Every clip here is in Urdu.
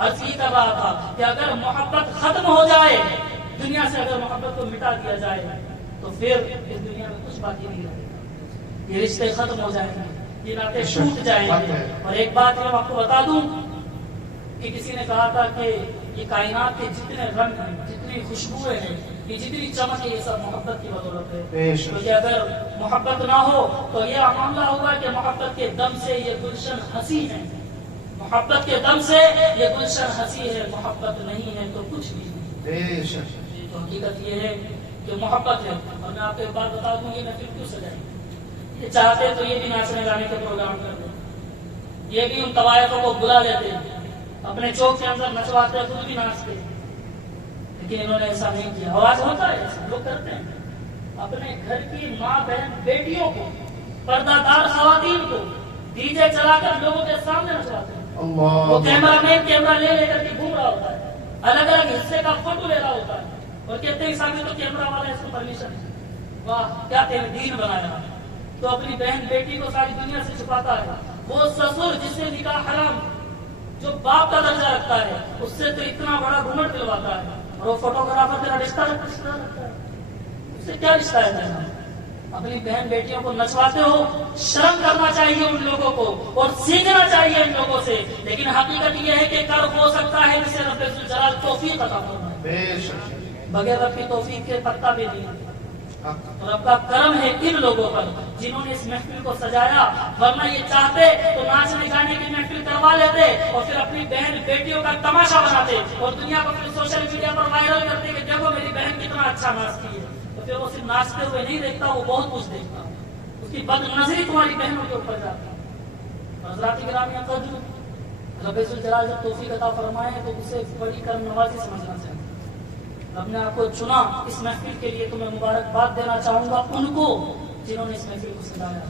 عرض یہ کر رہا تھا کہ اگر محبت ختم ہو جائے دنیا سے، اگر محبت کو مٹا دیا جائے تو پھر اس دنیا میں کچھ باقی نہیں رہے گا، یہ رشتے ختم ہو جائیں گے، یہ ناطے ٹوٹ جائیں گے۔ اور ایک بات میں آپ کو بتا دوں کہ کسی نے کہا تھا کہ یہ کائنات کے جتنے رنگ ہیں، جتنی خوشبوئیں ہیں، یہ جتنی چمک ہے، یہ سب محبت کی بدولت ہے۔ کیونکہ اگر محبت نہ ہو تو یہ معاملہ ہوگا کہ محبت کے دم سے یہ گلشن ہنسی ہے، محبت کے دم سے یہ گلشن ہنسی ہے، محبت نہیں ہے تو کچھ بھی نہیں۔ تو حقیقت یہ ہے کہ محبت ہے۔ اور میں آپ کو ایک بات بتا دوں، یہ محفل کیوں سجائی؟ یہ چاہتے تو یہ بھی ناچنے گانے کے پروگرام کر دیں، یہ بھی ان طوائفوں کو بلا لیتے، اپنے چوک کے اندر نچواتے، خود بھی ناچتے، لیکن انہوں نے ایسا نہیں کیا۔ آواز ہوتا ہے، ایسا لوگ کرتے ہیں، اپنے گھر کی ماں بہن بیٹیوں کو، پردہ دار خواتین کو ڈی جے چلا کر لوگوں کے سامنے نچواتے ہیں۔ وہ کیمرہ مین کیمرہ لے کر کے گھوم رہا ہوتا ہے، الگ الگ حصے کا فوٹو لے رہا ہوتا ہے، اور کہتے ہیں سامنے تو کیمرہ والا اس کو پرمیشن ہے۔ واہ کیا دین بنایا! تو اپنی بہن بیٹی کو ساری دنیا سے چھپاتا ہے۔ وہ سسر جس سے نکاح حرام، جو باپ کا درجہ رکھتا ہے، اس سے تو اتنا بڑا گھونگھٹ دلواتا ہے، اور وہ فوٹوگرافر تیرا رشتہ رکھتا ہے، اس سے کیا رشتہ ہے تیرا؟ اپنی بہن بیٹیوں کو نچواتے ہو، شرم کرنا چاہیے ان لوگوں کو اور سیکھنا چاہیے ان لوگوں سے۔ لیکن حقیقت یہ ہے کہ کر ہو سکتا ہے جسے رب الجلال توفیق عطا فرمائے، بغیر رب کی توفیق کے پتہ بھی نہیں۔ رب کا کرم ہے ان لوگوں پر جنہوں نے اس محفل کو سجایا، ورنہ یہ چاہتے تو ناچنے گانے کی محفل کروا لیتے اور پھر اپنی بہن بیٹیوں کا تماشا بناتے اور دنیا کو پھر سوشل میڈیا پر وائرل کرتے کہ دیکھو میری بہن کتنا اچھا ناچتی ہے۔ تو پھر وہ صرف ناچتے ہوئے نہیں دیکھتا، وہ بہت کچھ دیکھتا، اس کی بد نظری تمہاری بہنوں کے اوپر جاتی۔ حضرات گرامی قدر، رب الجلال جب توفیق عطا فرمائے تو اسے بڑی کرم نوازی سمجھنا چاہیے۔ رب نے آپ کو چنا اس محفل کے لیے، تو میں مبارکباد دینا چاہوں گا ان کو جنہوں نے اس محفل کو سجایا۔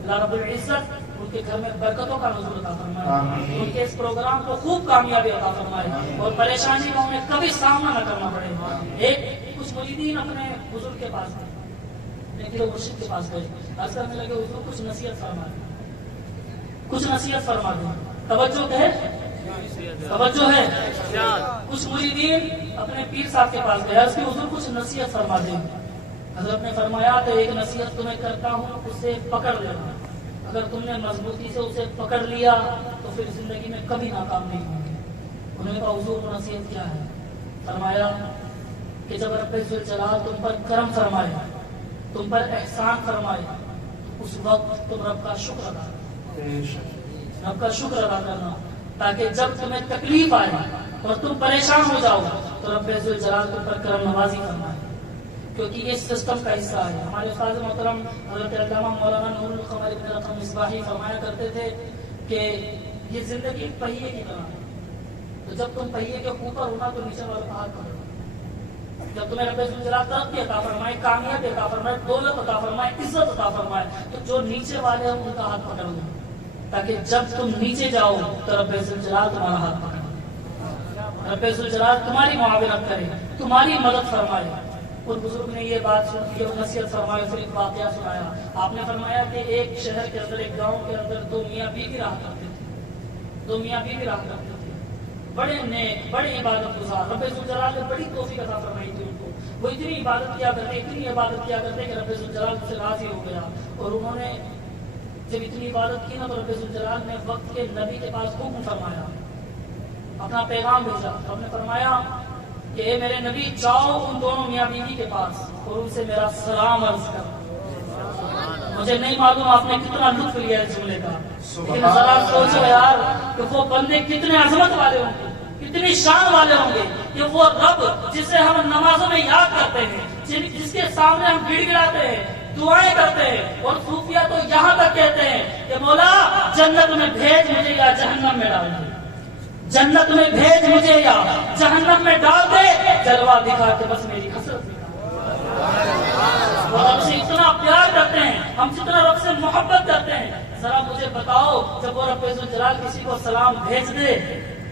اللہ رب العزت ان کے گھر میں برکتوں کا نزول عطا فرمائے، ان کے اس پروگرام کو خوب کامیابی عطا فرمائے اور پریشانی کا انہیں کبھی سامنا نہ کرنا پڑے۔ ایک کچھ مریدین اپنے بزرگ کے پاس گئے، اپنے مرشد کے پاس گئے، عرض کرنے لگے حضور کچھ نصیحت فرما دیں، کچھ نصیحت فرما دیں۔ توجہ ہے، توجہ ہے۔ کچھ مریدین اپنے پیر صاحب کے پاس گئے، اس کے حضور کچھ نصیحت فرما دیں۔ حضرت نے فرمایا کہ ایک نصیحت تمہیں کرتا ہوں، اسے پکڑ لینا، اگر تم نے مضبوطی سے اسے پکڑ لیا تو پھر زندگی میں کبھی ناکام نہیں ہوں گے۔ انہوں نے کہا حضور وہ نصیحت کیا ہے؟ فرمایا کہ جب رب الجلال تم پر کرم فرمائے، تم پر احسان فرمائے، اس وقت تم رب کا شکر ادا کرنا، رب کا شکر ادا کرنا، تاکہ جب تمہیں تکلیف آئے اور تم پریشان ہو جاؤ تو رب الجلال تم پر کرم نوازی فرمائے، کیونکہ یہ سسٹم کا حصہ ہے۔ ہمارے استاد محترم حضرت علامہ مولانا نور القمر ابن رقم مصباحی فرمایا کرتے تھے کہ یہ زندگی ایک پہیے کی طرح ہے، تو جب تم پہیے کے اوپر ہونا تو نیچے والوں کا ہاتھ پکڑو۔ جب تمہیں رب الجلال ترقی عطا فرمائے، کامیابی عطا فرمائے، دولت عطا فرمائے، عزت عطا فرمائے، تو جو نیچے والے ہیں ان کا ہاتھ پکڑ لو، تاکہ جب تم نیچے جاؤ تو رب الجلال تمہارا ہاتھ پکڑے، رب الجلال تمہاری معاونت کرے، تمہاری مدد فرمائے۔ ان بزرگ نے یہ بات سن، یہ نصیحت فرمائی، پھر ایک واقعہ سنایا۔ آپ نے فرمایا کہ ایک شہر کے اندر، ایک گاؤں کے اندر دو میاں بیوی رہا کرتے تھے، دو میاں بیوی رہا کرتے تھے، بڑے نیک، بڑے عبادت گزار۔ رب الجلال نے بڑی توفیق عطا فرمائی تھی ان کو، وہ اتنی عبادت کیا کرتے، اتنی عبادت کیا کرتے کہ رب الجلال سے راضی ہو گیا، اور انہوں نے جب اتنی عبادت کی نا تو رب الجلال نے وقت کے نبی کے پاس حکم فرمایا، اپنا پیغام بھیجا۔ تو ہم نے فرمایا کہ اے میرے نبی جاؤ ان دونوں میاں بیوی کے پاس اور ان سے میرا سلام عرض کر۔ مجھے نہیں معلوم آپ نے کتنا لطف لیا اس جملے کا، لیکن ذرا سوچو یار کہ وہ بندے کتنے عظمت والے ہوں گے، کتنی شان والے ہوں گے، کہ وہ رب جسے ہم نمازوں میں یاد کرتے ہیں، جس کے سامنے ہم گڑ گڑاتے ہیں، دعائیں کرتے ہیں، اور صوفیہ تو یہاں تک کہتے ہیں کہ مولا جنت میں بھیج مجھے یا جہنم میں ڈال دے، جنت میں بھیج مجھے یا جہنم میں ڈال دے، جلوہ دکھا کے بس میری حسرت دکھا۔ وہ رب سے اتنا پیار کرتے ہیں، ہم جتنا رب سے محبت کرتے ہیں، ذرا مجھے بتاؤ جب وہ رب الجلال کسی کو سلام بھیج دے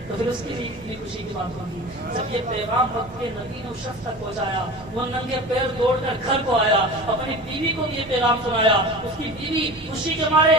تو پھر اس کے لیے کتنی خوشی کی بات ہوگی۔ جب یہ پیغام وقت کے نبی نے شخص تک پہنچایا، وہ ننگے پیر دوڑ کر گھر کو آیا، اپنی بیوی کو یہ پیغام سنایا، اس کی بیوی خوشی کے مارے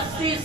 80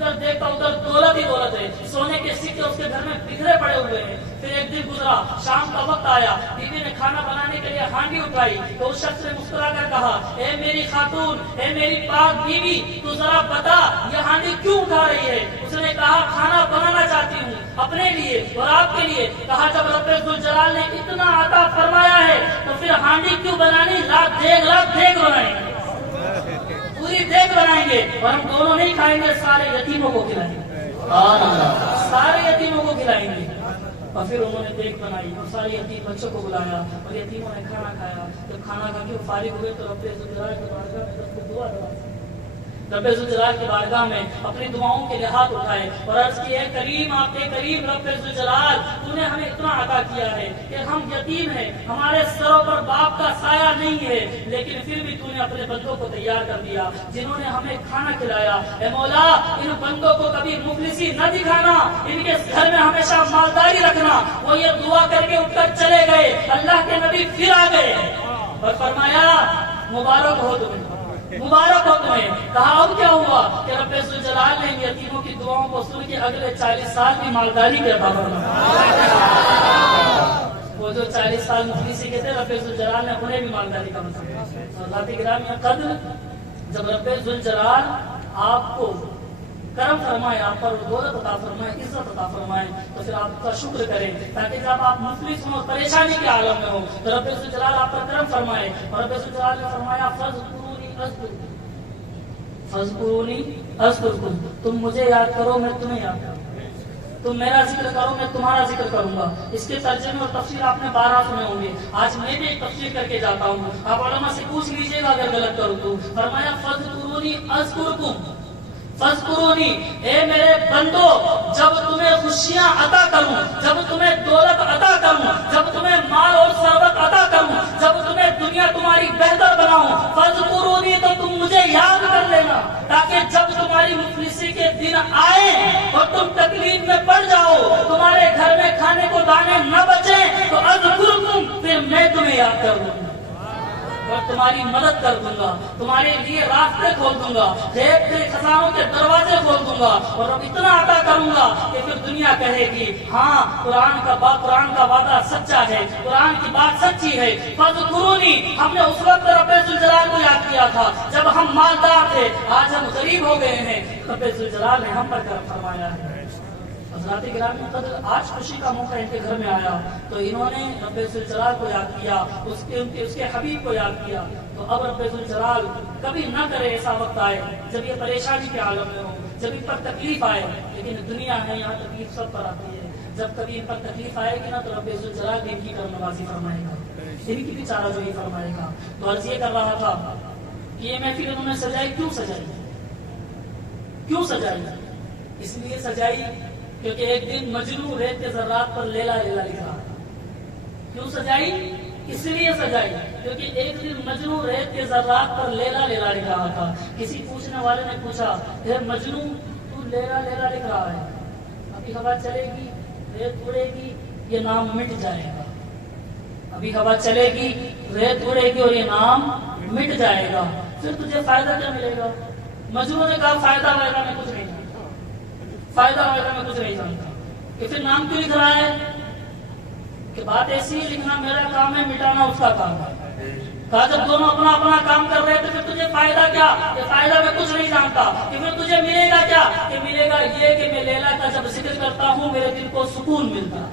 جدھر دیکھتا ادھر دولت ہی دولت ہے، سونے کے سکے اس کے گھر میں بکھرے پڑے ہوئے ہیں۔ پھر ایک دن گزرا، شام کا وقت آیا، بیوی نے کھانا بنانے کے لیے ہانڈی اٹھائی تو اس شخص نے مسکرا کر کہا، اے میری خاتون، اے میری پاک بیوی، تو ذرا بتا یہ ہانڈی کیوں اٹھا رہی ہے؟ اس نے کہا کھانا بنانا چاہتی ہوں اپنے لیے اور آپ کے لیے۔ کہا جب رب ذوالجلال نے اتنا عطا فرمایا ہے تو پھر ہانڈی کیوں بنانی؟ لاکھ دیگ بنائیں گے، پوری دیگ بنائیں گے اور ہم دونوں نہیں کھائیں گے، سارے یتیموں کو کھلائیں گے، سارے یتیموں کو کھلائیں گے۔ اور پھر انہوں نے دیگ بنائی اور سارے یتیم بچوں کو بلایا اور یتیموں نے کھانا کھایا۔ جب کھانا کھا کے فارغ ہوئے تو رب ذوالجلال کی بارگاہ میں سب کو دعا دعا رب ذوالجلال کی بارگاہ میں اپنی دعاؤں کے لیے ہاتھ اٹھائے اور عرض کی، اے کریم، آپ کے کریم رب ذوالجلال، تو نے ہمیں اتنا عطا کیا ہے کہ ہم یتیم ہیں، ہمارے سروں پر باپ کا سایہ نہیں ہے، لیکن پھر بھی تو نے اپنے بندوں کو تیار کر دیا جنہوں نے ہمیں کھانا کھلایا۔ اے مولا، ان بندوں کو کبھی مفلسی نہ دکھانا، ان کے گھر میں ہمیشہ مالداری رکھنا۔ وہ یہ دعا کر کے اٹھ کر چلے گئے۔ اللہ کے نبی پھر آ گئے اور فرمایا، مبارک ہو تمہیں، مبارک ہو تمہیں۔ کہا اب کیا ہوا کہ رب ذوالجلال نے یتیموں کی دعاؤں کو سن کے اگلے 40 سال کی مالداری کے عطا فرمایا۔ وہ جو 40 سال مفلسی کے تھے، رب ذوالجلال نے انہیں بھی مالداری کا مطلب۔ ذات گرامی قدر، جب رب ذوالجلال آپ کو کرم فرمائے، آپ پر دولت عطا فرمائے، عزت عطا فرمائے، تو پھر آپ کا شکر کریں، تاکہ جب آپ مفلس ہوں، پریشانی کے عالم میں ہوں، تو رب ذوالجلال آپ پر کرم فرمائے۔ اور رب ذوالجلال نے فرمایا، فَاذْكُرُونِي أَذْكُرْكُمْ، تم مجھے یاد کرو میں تمہیں یاد کروں، تم میرا ذکر کرو میں تمہارا ذکر کروں گا۔ اس کے ترجمے اور تفسیر آپ نے 12 سنے ہوں گے، آج میں بھی ایک تفسیر کر کے جاتا ہوں، آپ علماء سے پوچھ لیجئے گا اگر غلط کروں تو۔ فرمایا فَاذْكُرُونِي أَذْكُرْكُمْ، فَاذْكُرُونِی، اے میرے بندو، جب تمہیں خوشیاں عطا کروں، جب تمہیں دولت عطا کروں، جب تمہیں مال اور ثروت عطا کروں، جب تمہیں دنیا تمہاری بہتر بناؤں، فَاذْكُرُونِی، تو تم مجھے یاد کر لینا، تاکہ جب تمہاری مفلسی کے دن آئے اور تم تکلیف میں پڑ جاؤ، تمہارے گھر میں کھانے کو دانے نہ بچیں، تو اذکرکم، پھر میں تمہیں یاد کر لوں گا اور تمہاری مدد کر دوں گا، تمہارے لیے راستے کھول دوں گا، غیب کے خزانوں کے دروازے کھول دوں گا، اور اب اتنا عطا کروں گا کہ پھر دنیا کہے گی ہاں قرآن کا وعدہ سچا ہے، قرآن کی بات سچی ہے۔ فَاذْكُرُونِی، ہم نے اس وقت رب ذوالجلال کو یاد کیا تھا جب ہم مالدار تھے، آج ہم غریب ہو گئے ہیں، رب ذوالجلال نے ہم پر کرم فرمایا ہے۔ حضرات گرامی قدر، آج خوشی کا موقع ان کے گھر میں آیا تو انہوں نے رب ذوالجلال کو یاد کیا، اس کے حبیب کو یاد کیا، تو اب رب ذوالجلال کبھی نہ کرے ایسا وقت آئے جب یہ پریشانی کے عالم میں ہو، جب ان پر تکلیف آئے، لیکن دنیا ہے یہاں تکلیف سب پر آتی ہے، جب کبھی ان پر تکلیف آئے گی نا تو رب ذوالجلال بھی ان کی کرم نوازی فرمائے گا، ان کی بھی چارہ جوئی فرمائے گا۔ تو عرض یہ کر رہا تھا کہ یہ محفل انہوں نے سجائی، کیوں سجائی؟ اس لیے سجائی کیونکہ ایک دن مجنوں ریت کے ذرات پر لیلا لیلا لکھا۔ کیوں سجائی؟ اس لیے سجائی کیونکہ ایک دن مجنوں ریت کے ذرات پر لیلا لیلا لکھ رہا تھا۔ کسی پوچھنے والے نے پوچھا، اے مجنوں، تو لیلا لیلا لکھ رہا ہے، ابھی ہوا چلے گی، ریت اڑے گی، یہ نام مٹ جائے گا، ابھی ہوا چلے گی، ریت اڑے گی اور یہ نام مٹ جائے گا، پھر تجھے فائدہ کیا ملے گا؟ مجنوں نے کہا فائدہ وائدہ میں کچھ نہیں جانتا، فائدہ وائدہ میں کچھ نہیں جانتا، کہ پھر نام کیوں لکھ رہا ہے؟ کہ بات ایسی ہے، لکھنا میرا کام ہے، مٹانا اس کا کام ہے۔ کہا جب دونوں اپنا اپنا کام کر رہے تھے، پھر تجھے فائدہ کیا؟ کہ فائدہ میں کچھ نہیں جانتا، کہ پھر تجھے ملے گا کیا؟ کہ ملے گا یہ کہ میں لیلا کا جب ذکر کرتا ہوں میرے دل کو سکون ملتا ہے،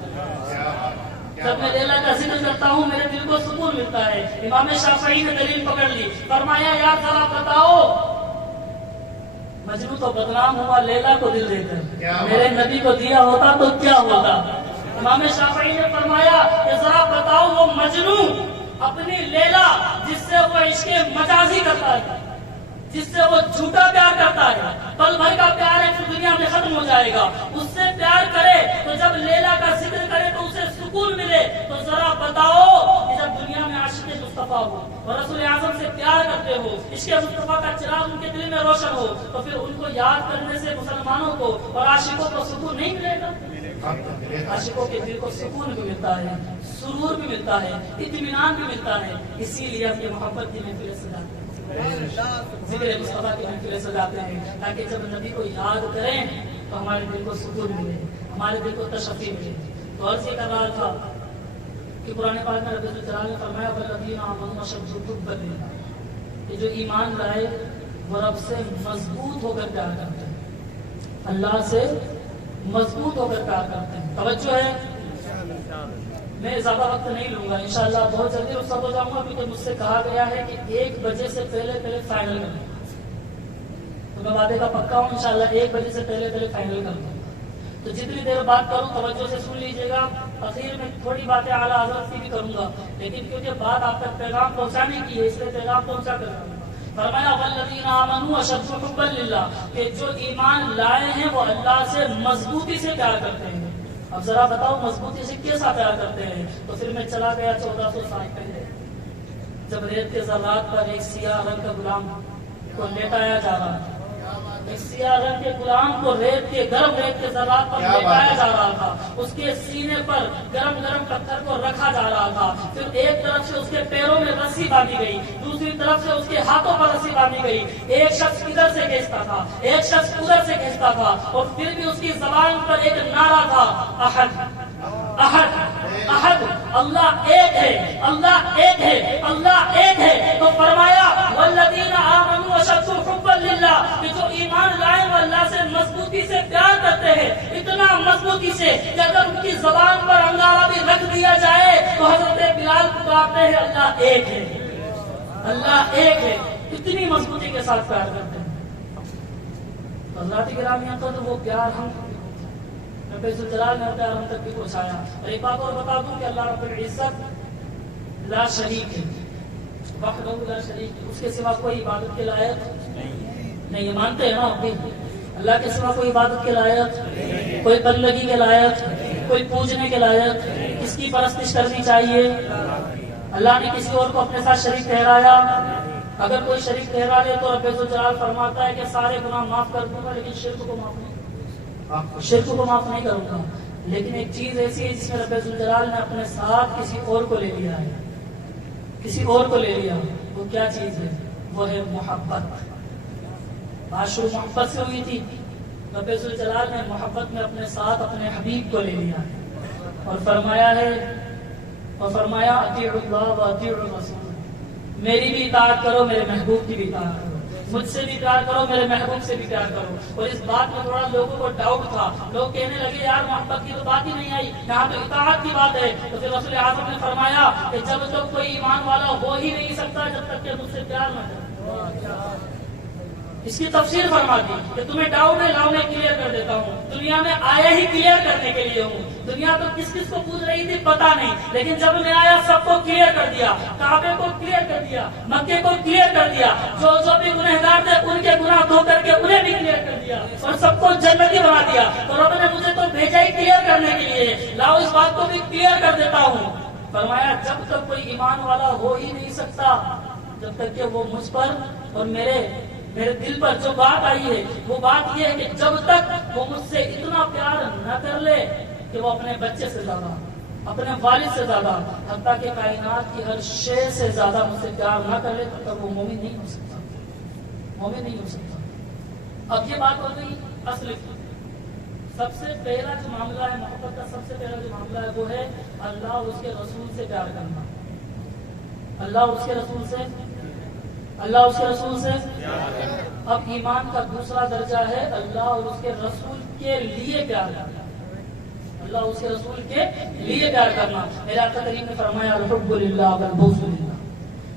جب میں لیلا کا ذکر کرتا ہوں میرے دل کو سکون ملتا ہے۔ امام شافعی نے دلیل پکڑ لی، فرمایا یار ذرا بتاؤ، مجنوں تو بدنام ہوا لیلا کو دل دے کر، میرے نبی کو دیا ہوتا تو کیا ہوتا؟ امام شافعی نے فرمایا کہ ذرا بتاؤ، وہ مجنوں اپنی لیلا جس سے وہ عشق مجازی کرتا ہے، جس سے وہ جھوٹا پیار کرتا ہے، پل بھر کا پیار ہے پھر دنیا میں ختم ہو جائے گا، اس سے پیار کرے تو جب لیلا کا ذکر کرے تو اسے سکون ملے، تو ذرا بتاؤ کہ جب دنیا میں عاشق مصطفیٰ ہو اور رسول اعظم سے پیار کرتے ہو، عشق مصطفیٰ کا چراغ ان کے دل میں روشن ہو، تو پھر ان کو یاد کرنے سے مسلمانوں کو اور عاشقوں کو سکون نہیں ملے گا؟ عاشقوں کے دل کو سکون بھی ملتا ہے، سرور بھی ملتا ہے، اطمینان بھی ملتا ہے، اسی لیے ہم یہ محبت کی محفل سجاتے ہیں۔ ذکر مصطفیٰ کی محفلیں سجاتے ہیں تاکہ جب نبی کو یاد کریں تو ہمارے دل کو سکون ملے، ہمارے دل کو تشفی ملے۔ تو عرض یہ کر رہا تھا کہ قرآن پاک میں رب الجلال نے فرمایا والذین آمنوا اشد حبا للہ، کہ جو ایمان لائے وہ رب سے مضبوط ہو کر پیار کرتے ہیں، اللہ سے مضبوط ہو کر پیار کرتے ہیں۔ توجہ ہے، میں زیادہ وقت نہیں لوں گا، انشاءاللہ بہت جلدی رخصت ہو جاؤں گا، کیونکہ مجھ سے کہا گیا ہے کہ 1 بجے سے پہلے فائنل کرنا، تو میں وعدے کا پکا ہوں انشاءاللہ 1 بجے سے پہلے فائنل کر دوں گا۔ تو جتنی دیر بات کروں توجہ سے سن لیجیے گا، اخیر میں تھوڑی باتیں اعلیٰ حضرت کی بھی کروں گا، لیکن کیونکہ بات آپ تک پیغام پہنچانے کی ہے اس لیے پیغام پہنچا کر جاؤں گا۔ فرمایا والذین آمنوا اشد حبا للہ، کہ جو ایمان لائے ہیں وہ اللہ سے مضبوطی سے پیار کرتے ہیں۔ اب ذرا بتاؤ مضبوطی سے کیسا پیار کرتے ہیں؟ تو پھر میں چلا گیا 1400 سال پہلے، جب ریت کے ذرات پر ایک سیاہ رنگ کا غلام کو لیٹایا جا رہا تھا، ایک سیاہ رنگ کے غلام کو گرم ریت کے ذرات پر لیٹایا جا رہا تھا، اس کے سینے پر گرم پتھر کو رکھا جا رہا تھا، پھر ایک طرف سے اس کے پیروں میں رسی باندھی گئی، دوسری طرف سے اس کے ہاتھوں پر رسی باندھی گئی، ایک شخص ادھر سے کھینچتا تھا، ایک شخص ادھر سے کھینچتا تھا، اور پھر بھی اس کی زبان پر ایک نعرہ تھا، احد احد احد، اللہ ایک ہے، اللہ ایک ہے، اللہ ایک ہے۔ تو فرمایا والذین آمنوا اشد حبا للہ، کہ جو ایمان لائے وہ اللہ سے مضبوطی سے پیار کرتے ہیں، اتنا مضبوطی سے کہ اگر ان کی زبان پر انگارہ بھی رکھ دیا جائے تو حضرت بلال پکارتے ہیں اللہ ایک ہے، اللہ ایک ہے، اتنی مضبوطی کے ساتھ پیار کرتے ہیں۔ حضرات گرامی قدر وہ پیار ہم رب الجلال نے پیار ہم تک بھی پہنچایا۔ اور ایک بات اور بتا دوں کہ اللہ رب العزت لا شریک ہے، وحدہ لا شریک ہے، اس کے سوا کوئی عبادت کے لائق نہیں، مانتے ہیں نا آپ بھی؟ اللہ کے سوا کوئی عبادت کے لائق، کوئی بندگی کے لائق، کوئی پوجنے کے لائق، کس کی پرستش کرنی چاہیے؟ اللہ نے کسی اور کو اپنے ساتھ شریک ٹھہرایا؟ اگر کوئی شریک ٹھہرا لے تو رب الجلال فرماتا ہے کہ سارے گناہ معاف کر دوں گا لیکن شرک کو معاف نہیں، شرک کو معاف نہیں کروں گا۔ لیکن ایک چیز ایسی ہے جس میں رب الجلال نے اپنے ساتھ کسی اور کو لے لیا ہے، کسی اور کو لے لیا، وہ کیا چیز ہے؟ وہ ہے محبت۔ بات شروع محبت سے ہوئی تھی، رب الجلال نے محبت میں اپنے ساتھ اپنے حبیب کو لے لیا اور فرمایا اطیعوا اللہ و اطیعوا الرسول، میری بھی اطاعت کرو، میرے محبوب کی بھی اطاعت کرو، مجھ سے بھی پیار کرو، میرے محبوب سے بھی پیار کرو۔ اور اس بات میں تھوڑا لوگوں کو ڈاؤٹ تھا، لوگ کہنے لگے یار محبت کی تو بات ہی نہیں آئی، یہاں تو اطاعت کی بات ہے۔ تو پھر رسول اعظم نے فرمایا کہ جب تک کوئی ایمان والا ہو ہی نہیں سکتا جب تک کہ مجھ سے پیار نہ کرے۔ اس کی تفسیر فرما دی کہ تمہیں ڈاؤٹ ہے، لاؤ میں کلیئر کر دیتا ہوں، دنیا میں آیا ہی کلیئر کرنے کے لیے ہوں۔ دنیا تو کس کس کو پوچھ رہی تھی پتا نہیں، لیکن جب میں آیا سب کو کلیئر کر دیا، کعبے کو کلیئر کر دیا، مکے کو کلیئر کر دیا، جو بھی گنہگار تھے ان کے گناہ دھو کر کے انہیں بھی کلیئر کر دیا اور سب کو جنتی بنا دیا۔ تو رب نے مجھے تو بھیجا ہی کلیئر کرنے کے لیے، لاؤ اس بات کو بھی کلیئر کر دیتا ہوں۔ فرمایا جب تک کوئی ایمان والا ہو ہی نہیں سکتا جب تک کہ وہ مجھ پر اور میرے دل پر جو بات آئی ہے وہ بات یہ ہے کہ جب تک وہ مجھ سے اتنا پیار نہ کر لے کہ وہ اپنے بچے سے زیادہ، اپنے والد سے زیادہ، حتیٰ کہ کائنات کی ہر شے سے زیادہ مجھ سے پیار نہ کر لے تب تک وہ مومن نہیں ہو سکتا، مومن نہیں ہو سکتا۔ اب یہ بات ہو گئی اصل کی۔ سب سے پہلا جو معاملہ ہے محبت کا، سب سے پہلا جو معاملہ ہے وہ ہے اللہ اور اس کے رسول سے پیار کرنا، اللہ اور اس کے رسول سے، اللہ اس کے رسول سے۔ اب ایمان کا دوسرا درجہ ہے اللہ اور اس کے رسول کے لیے پیار کرنا، اللہ اس کے رسول کے لیے پیار کرنا۔ میرے آقا کریم نے فرمایا الحب للہ والبغض للہ،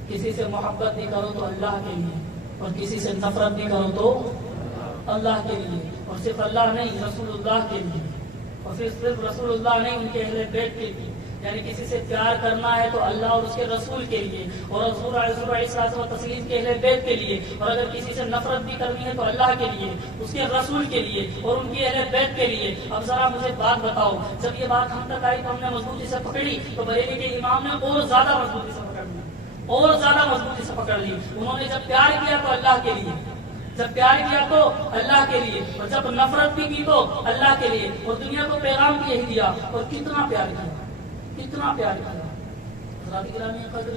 کسی سے محبت بھی کرو تو اللہ کے لیے اور کسی سے نفرت بھی کرو تو اللہ کے لیے، اور صرف اللہ نہیں رسول اللہ کے لیے، اور صرف رسول اللہ نہیں ان کے اہل بیت کے لیے، یعنی کسی سے پیار کرنا ہے تو اللہ اور اس کے رسول کے لیے اور رسول علیہ و تسلیم کے اہل بیت کے لیے، اور اگر کسی سے نفرت بھی کرنی ہے تو اللہ کے لیے، اس کے رسول کے لیے اور ان کے اہل بیت کے لیے۔ اب ذرا مجھے بات بتاؤ، جب یہ بات ہم تک آئی تو ہم نے مضبوطی سے پکڑی، تو بریلی کے امام نے اور زیادہ مضبوطی سے پکڑ لی، اور زیادہ مضبوطی سے پکڑ لی۔ انہوں نے جب پیار کیا تو اللہ کے لیے، جب پیار کیا تو اللہ کے لیے، اور جب نفرت بھی کی تو اللہ کے لیے، اور دنیا کو پیغام بھی یہی دیا، اور کتنا پیار کیا، کتنا پیار کیا۔ حضرات گرامی قدر،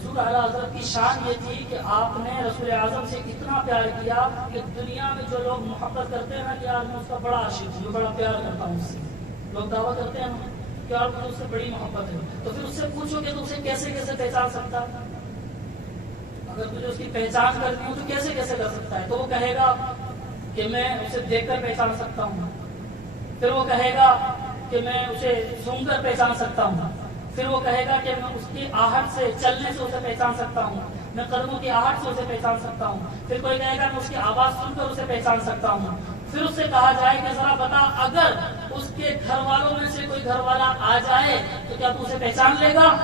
حضور اعلیٰ حضرت کی شان یہ تھی کہ آپ نے رسول اعظم سے اتنا پیار کیا کہ دنیا میں جو لوگ محبت کرتے ہیں نا کہ یار میں اس کا بڑا عاشق ہوں، میں بڑا پیار کرتا ہوں اس سے، لوگ دعویٰ کرتے ہیں کہ یار مجھے اس سے بڑی محبت ہے، تو پھر اس سے پوچھو کہ تم اسے کیسے کیسے پہچان سکتا ہے؟ اگر تجھے اس کی پہچان کرنی ہو تو کیسے کیسے کر سکتا ہے؟ تو وہ کہے گا کہ میں اسے دیکھ کر پہچان سکتا ہوں، پھر وہ کہے گا کہ میں اسے سن کر پہچان سکتا ہوں، پھر وہ کہے گا کہ میں اس کی آہٹ سے، چلنے سے اسے پہچان سکتا ہوں، میں قدموں کی آہٹ سے اسے پہچان سکتا ہوں، پھر کوئی کہے گا میں اس کی آواز سن کر اسے پہچان سکتا ہوں، پھر اس سے کہا جائے کہ ذرا بتا اگر اس کے گھر والوں میں سے کوئی گھر والا آ جائے تو کیا تو اسے پہچان لے گا؟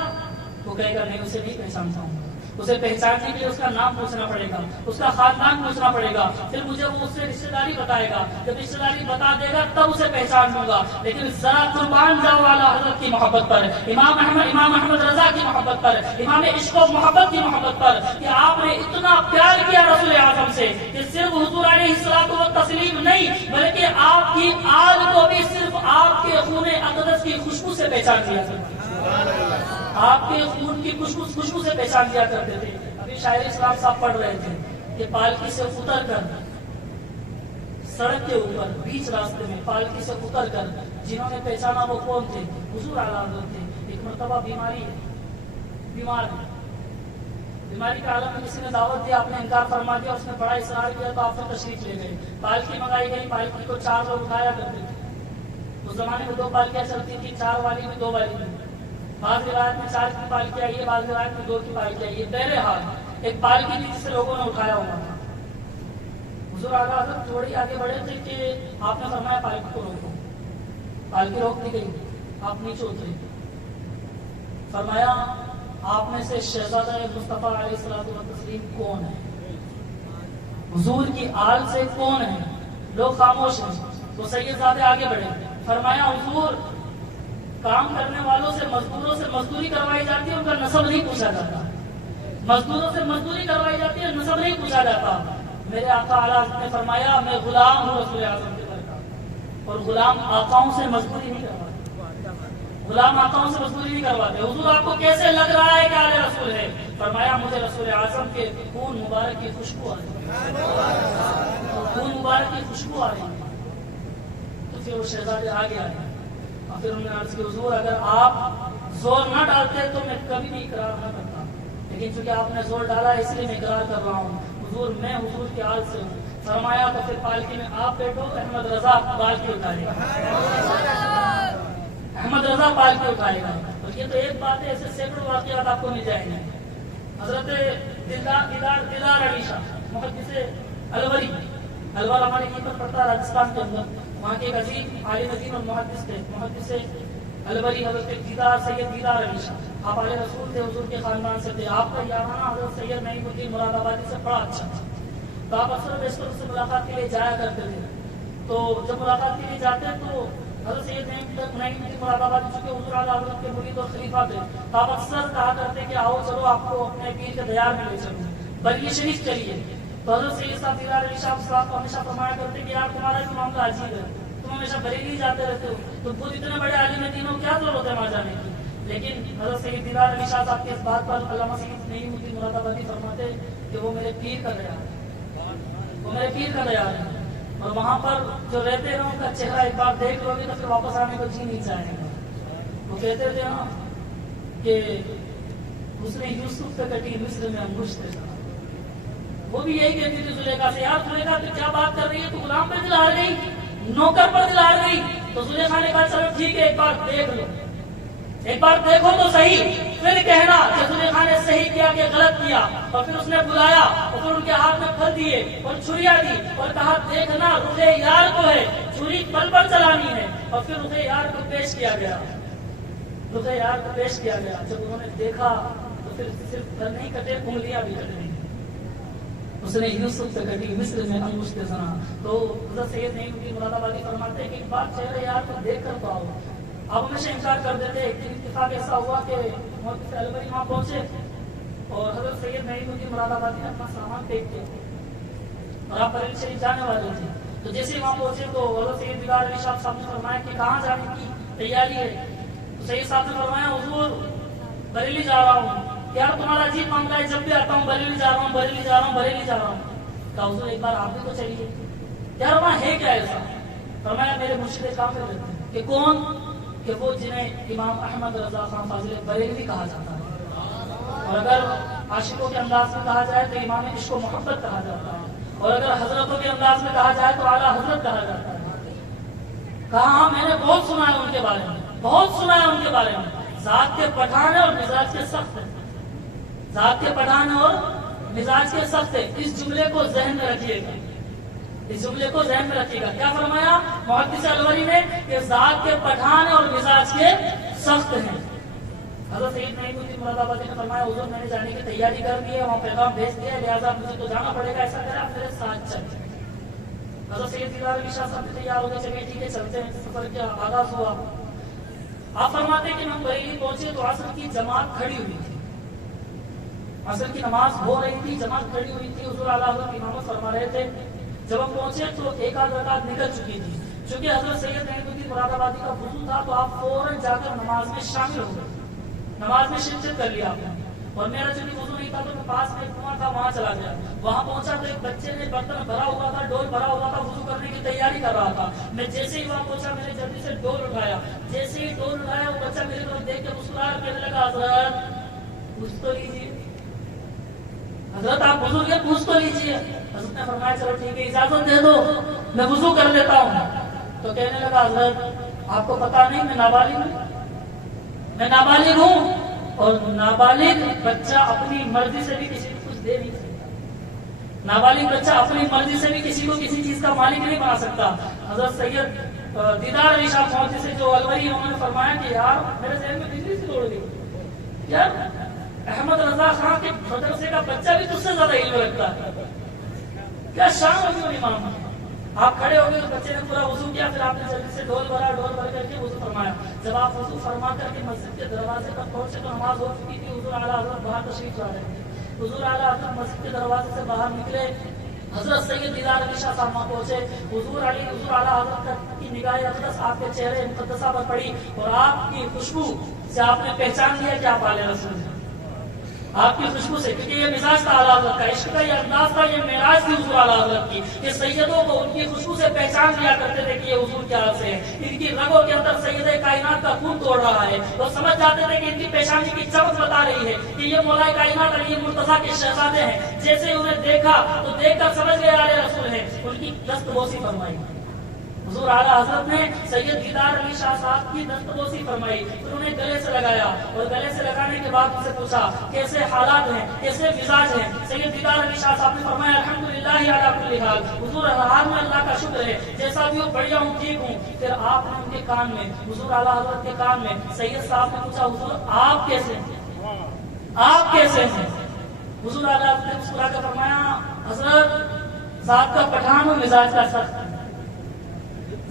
وہ کہے گا نہیں، اسے نہیں پہچانتا ہوں، اسے پہچاننے کے لیے اس کا نام پوچھنا پڑے گا، اس کا خاندان پوچھنا پڑے گا، پھر مجھے وہ اس سے رشتہ داری بتائے گا، جب رشتہ داری بتا دے گا تب اسے پہچان لوں گا۔ لیکن ذرا قربان جاؤ والا حضرت کی محبت پر، امام احمد رضا کی محبت پر، امام عشق و محبت کی محبت پر، کہ آپ نے اتنا پیار کیا رسول اعظم سے کہ صرف حضور علیہ الصلوۃ والتسلیم نہیں بلکہ آپ کی آل کو بھی صرف آپ کے خون اقدس کی خوشبو سے پہچان لیا کرتے، آپ کے خون کی خوشبو سے پہچان لیا کرتے تھے۔ ابھی شاعر اسلام صاحب پڑھ رہے تھے کہ پالکی سے اتر کر سڑک کے اوپر بیچ راستے میں پالکی سے اتر کر جنہوں نے پہچانا وہ کون تھے؟ حضور اعلیٰ حضرت تھے۔ ایک مرتبہ بیمار ہے، بیماری کے عالم میں کسی نے دعوت دیا، آپ نے انکار فرما دیا، اس نے بڑا اصرار کیا تو آپ نے تشریف لے گئے، پالکی منگائی گئی، پالکی کو 4 لوگ اٹھایا کرتے تھے۔ اس زمانے میں 2 پالکیاں چلتی تھی، 4 والی میں 2 والی میں، بعض روایت میں 4 کی پالکی آئی ہے، بعض روایت میں 2 کی پالکی آئی ہے۔ بہرحال ایک پالکی تھی جسے لوگوں نے اٹھایا ہوا تھا۔ حضور اعلیٰ حضرت تھوڑی آگے بڑھے تھے کہ آپ نے فرمایا پالکی کو روکو، پالکی روک دی گئی، آپ نیچے اترے، فرمایا آپ میں سے شہزادہ مصطفیٰ علیہ الصلوۃ والتسلیم کون ہے؟ حضور کی آل سے کون ہے؟ لوگ خاموش ہیں۔ تو سید زادے آگے بڑھے، فرمایا حضور کام کرنے والوں سے، مزدوروں سے مزدوری کروائی جاتی ہے، ان کا نسب نہیں پوچھا جاتا، مزدوروں سے مزدوری کروائی جاتی ہے، نسب نہیں پوچھا جاتا۔ میرے آقا اعلیٰ حضرت نے فرمایا میں غلام ہوں رسول اعظم کے در کا، اور غلام آقاؤں سے مزدوری نہیں کرواتے، غلام آقاؤں سے مزدوری نہیں کرواتے۔ حضور آپ کو کیسے لگ رہا ہے کہ آل رسول ہے؟ فرمایا مجھے رسول اعظم کے خون مبارک کی خوشبو آ رہی ہے، خون مبارک کی خوشبو آ رہی ہے۔ تو پھر وہ شہزادے آگے آئے اور پھر انہوں نے عرض کی حضور اگر آپ زور نہ ڈالتے تو میں کبھی بھی اقرار نہ کرتا، لیکن چونکہ آپ نے زور ڈالا اس لیے میں اقرار کر رہا ہوں، حضور میں حضور کی آل سے ہوں۔ فرمایا تو پھر پالکی میں آپ بیٹھو، احمد رضا پالکی اٹھائے گا، احمد رضا پالکی اٹھائے گا۔ اور یہ تو ایک بات ہے، ایسے سینکڑوں واقعات آپ کو مل جائیں گے۔ حضرت دلدار علی شاہ محدث الوری، الور ہمارے یہیں پر پڑتا ہے راجستھان کے اندر، وہاں کے ایک عظیم عالم دین اور محدث تھے، محدث الوری حضرت سید دیدار علی شاہ، آپ علیہ رسول تھے، حضور کے خاندان سے تھے، آپ کا یارانہ حضرت سید نعیم الدین مراد آبادی سے بڑا اچھا تھا، تو آپ اکثر بیشتر اس سے ملاقات کے لیے جایا کرتے تھے۔ تو جب ملاقات کے لیے جاتے تو حضرت سید نعیم الدین مراد آبادی چونکہ حضور اعلیٰ حضرت کے مرید اور خلیفہ تھے، تو آپ اکثر کہا کرتے کہ آؤ چلو آپ کو اپنے پیر کے دیار میں لے چلوں، بریلی شریف چلیے۔ تو حضرت سید صاحب دیدار علی شاہ صاحب کو ہمیشہ فرمایا کرتے کہ یار تمہارا بھی معاملہ عجیب ہے، تم ہمیشہ بریلی جاتے رہتے ہو، تم خود اتنے بڑے عالم دین ہو، کیا ضرورت ہے وہاں جانے کی؟ لیکن حضرت سید دیدار علی شاہ صاحب کی اس بات پر علامہ سید نعیم الدین مراد آبادی فرماتے کہ وہ میرے پیر کا دیار ہے، وہ میرے پیر کا دیار ہے، اور وہاں پر جو رہتے ہیں ان کا چہرہ ایک بار دیکھ لو گے تو پھر واپس آنے کو جی نہیں چاہے گا۔ وہ کہتے تھے نا کہ اس نے یوسف پہ کٹی مصر میں انگشت، وہ بھی یہی کہتی تھی زلیخا سے، یار زلیخا تو کیا بات کر رہی ہے، تو غلام پہ دل ہار گئی، نوکر پر دل ہار گئی۔ تو زلیخا نے کہا چلو ٹھیک ہے ایک بار دیکھ لو، ایک بار دیکھو تو صحیح، پھر کہنا کہ زلیخا نے صحیح کیا کہ غلط کیا۔ اور پھر اس نے بلایا اور پھر ان کے ہاتھ میں پھل دیے اور چھریاں دی اور کہا دیکھنا رخ یار کو ہے، چھری پل پر چلانی ہے۔ اور پھر رخ یار کو پیش کیا گیا، رخ یار کو پیش کیا گیا۔ جب انہوں نے دیکھا تو پھر صرف پھل نہیں کٹے، انگلیاں بھی کٹ گئی۔ اس نے یوسف سے کٹی مصر میں انگشت زنا۔ تو حضرت سید نعیم الدین مراد آبادی فرماتے ہیں کہ ایک بار چہرے یار کو دیکھ کر تو آؤ، آپ ہمیشہ انکار کر دیتے۔ ایک دن اتفاق ایسا ہوا کہ محدث الوری وہاں پہنچے اور حضرت سید نعیم الدین مراد آبادی نے اپنا سامان پیک کیا اور آپ بریلی شریف جانے والے تھے۔ تو جیسے ہی وہاں پہنچے تو حضرت سید دیدار علی شاہ صاحب نے فرمایا کہ کہاں جانے کی تیاری ہے؟ تو سید صاحب نے فرمایا حضور بریلی جا رہا ہوں، کہ یار تمہارا عجیب معاملہ ہے، جب بھی آتا ہوں بریلی جا رہا ہوں، بریلی جا رہا ہوں، بریلی جا رہا ہوں. کہا حضور ایک بار آپ بھی تو چلیے. یار وہاں ہے کیا ایسا؟ فرمایا میرے مرشد کافر رہتے ہیں. کہ کون؟ کہ وہ جنہیں امام احمد رضا خان فاضل بریلوی کہا جاتا ہے. اور اگر عاشقوں کے انداز میں کہا جائے تو امام عشق و محبت کہا جاتا ہے، اور اگر حضرتوں کے انداز میں کہا جائے تو اعلیٰ حضرت کہا جاتا ہے. کہا ہاں میں نے بہت سنا ہے ان کے بارے میں، بہت سنا ہے ان کے بارے میں. ذات کے پٹھان ہے اور مزاج کے سخت ہے. ذات کے پٹھان ہے اور مزاج کے سخت ہے. اس جملے کو ذہن میں رکھیے گا، اس جملے کو ذہن میں رکھیے گا. کیا فرمایا محدث الوری نے؟ کہ ذات کے پٹھان اور مزاج کے سخت ہیں. حضرت سید نعیم الدین مراد آبادی نے فرمایا حضور میں نے جانے کی تیاری کر دی ہے، وہاں پیغام بھیج دیا ہے، لہٰذا مجھے تو جانا پڑے گا، ایسا کریں آپ میرے ساتھ چلیں. حضرت سید دیدار علی شاہ صاحب بھی تیار ہو گئے، چلے ٹھیک ہے چلتے ہیں. سفر کا آغاز ہوا. آپ فرماتے ہیں کہ ہم بریلی پہنچے تو عصر کی جماعت کھڑی ہوئی تھی، عصر کی نماز ہو رہی تھی، جماعت کھڑی ہوئی تھی. حضور اعلیٰ حضرت امامت فرما رہے تھے. جب ہم پہنچے تو ایک آدھ رکعت نکل چکی تھی. چونکہ حضرت سید نعیم الدین مراد آبادی کا وضو تھا تو آپ فوراً جا کر نماز میں شامل ہو گئے، نماز میں شرکت کر لیا آپ نے. اور میرا چونکہ وضو نہیں تھا تو میں پاس میں کنواں تھا وہاں چلا گیا. وہاں پہنچا تو ایک بچے نے برتن بھرا ہوا تھا، ڈول بھرا ہوا تھا، وضو کرنے کی تیاری کر رہا تھا. میں جیسے ہی وہاں پہنچا میں نے جلدی سے ڈول اٹھایا. جیسے ہی ڈول اٹھایا وہ بچہ میری طرف دیکھ کے مسکرایا، کہنے لگا حضرت پوچھ تو لیجیے، حضرت آپ بزرگ ہیں پوچھ تو لیجیے. حضرت نے فرمایا چلو ٹھیک ہے اجازت دے دو میں وضو کر لیتا ہوں. تو کہنے لگا حضرت آپ کو پتا نہیں میں نابالغ ہوں، میں نابالغ ہوں، اور نابالغ بچہ اپنی مرضی سے بھی کسی کو کچھ دے نہیں سکتا. نابالغ بچہ اپنی مرضی سے بھی کسی کو کسی چیز کا مالک نہیں بنا سکتا. حضرت سید دیدار علی شاہ محدث سے جو الوری انہوں نے فرمایا کہ یار میرے ذہن میں بجلی سے دوڑ گئی، یار احمد رضا خان کے مدرسے کا بچہ بھی تجھ سے زیادہ علم رکھتا ہے، کیا شان ہوگی ان امام. آپ کھڑے ہو گئے تو بچے نے پورا وضو کیا، پھر آپ نے جلدی سے ڈول بھرا، ڈول بھر کر کے وضو فرمایا. جب آپ وضو فرما کر کے مسجد کے دروازے پر پہنچے تو نماز ہو چکی تھی. حضور اعلیٰ حضرت باہر تشریف لا رہے تھے. حضور اعلیٰ حضرت مسجد کے دروازے سے باہر نکلے. حضرت سید دیدار علی شاہ صاحب وہاں پہنچے. حضور اعلیٰ حضرت کی نگاہ اقدس آپ کے چہرے مقدسہ پر پڑی اور آپ کی خوشبو سے آپ نے پہچان لیا کہ آپ اعلی رسول ہیں. آپ کی خوشبو سے، کیونکہ یہ مزاج تھا اعلیٰ حضرت کا، عشق کا یہ انداز تھا، یہ معراج تھی حضور اعلیٰ حضرت کی کہ سیدوں کو ان کی خوشبو سے پہچان لیا کرتے تھے کہ یہ حضور کے ہاتھ سے ہے. ان کی رگوں کے اندر سید کائنات کا خون توڑ رہا ہے. وہ سمجھ جاتے تھے کہ ان کی پیشانی کی چمک بتا رہی ہے کہ یہ مولا کائنات علی مرتضیٰ کے شہزادے ہیں. جیسے انہیں دیکھا تو دیکھ کر سمجھ گئے اعلی رسول ہیں. ان کی دستبوسی فرمائی حضور اعلیٰ حضرت نے سید دیدار علی شاہ صاحب کی دستبوسی فرمائی. پھر انہیں گلے سے لگایا اور گلے سے لگانے کے بعد ان سے پوچھا کیسے حالات ہیں، کیسے مزاج ہیں. سید دیدار علی شاہ صاحب نے فرمایا الحمدللہ علی کل حال، حضور حال میں اللہ کا شکر ہے، جیسا بھی ہو بڑھیا ہوں، ٹھیک ہوں. پھر آپ نے ان کے کان میں، حضور اعلیٰ حضرت کے کان میں سید صاحب نے پوچھا حضور آپ کیسے ہیں، آپ کیسے ہیں. حضور اعلیٰ حضرت نے مسکرا کر فرمایا حضرت ذات کا پٹھان ہوں، مزاج کا سخت ہوں،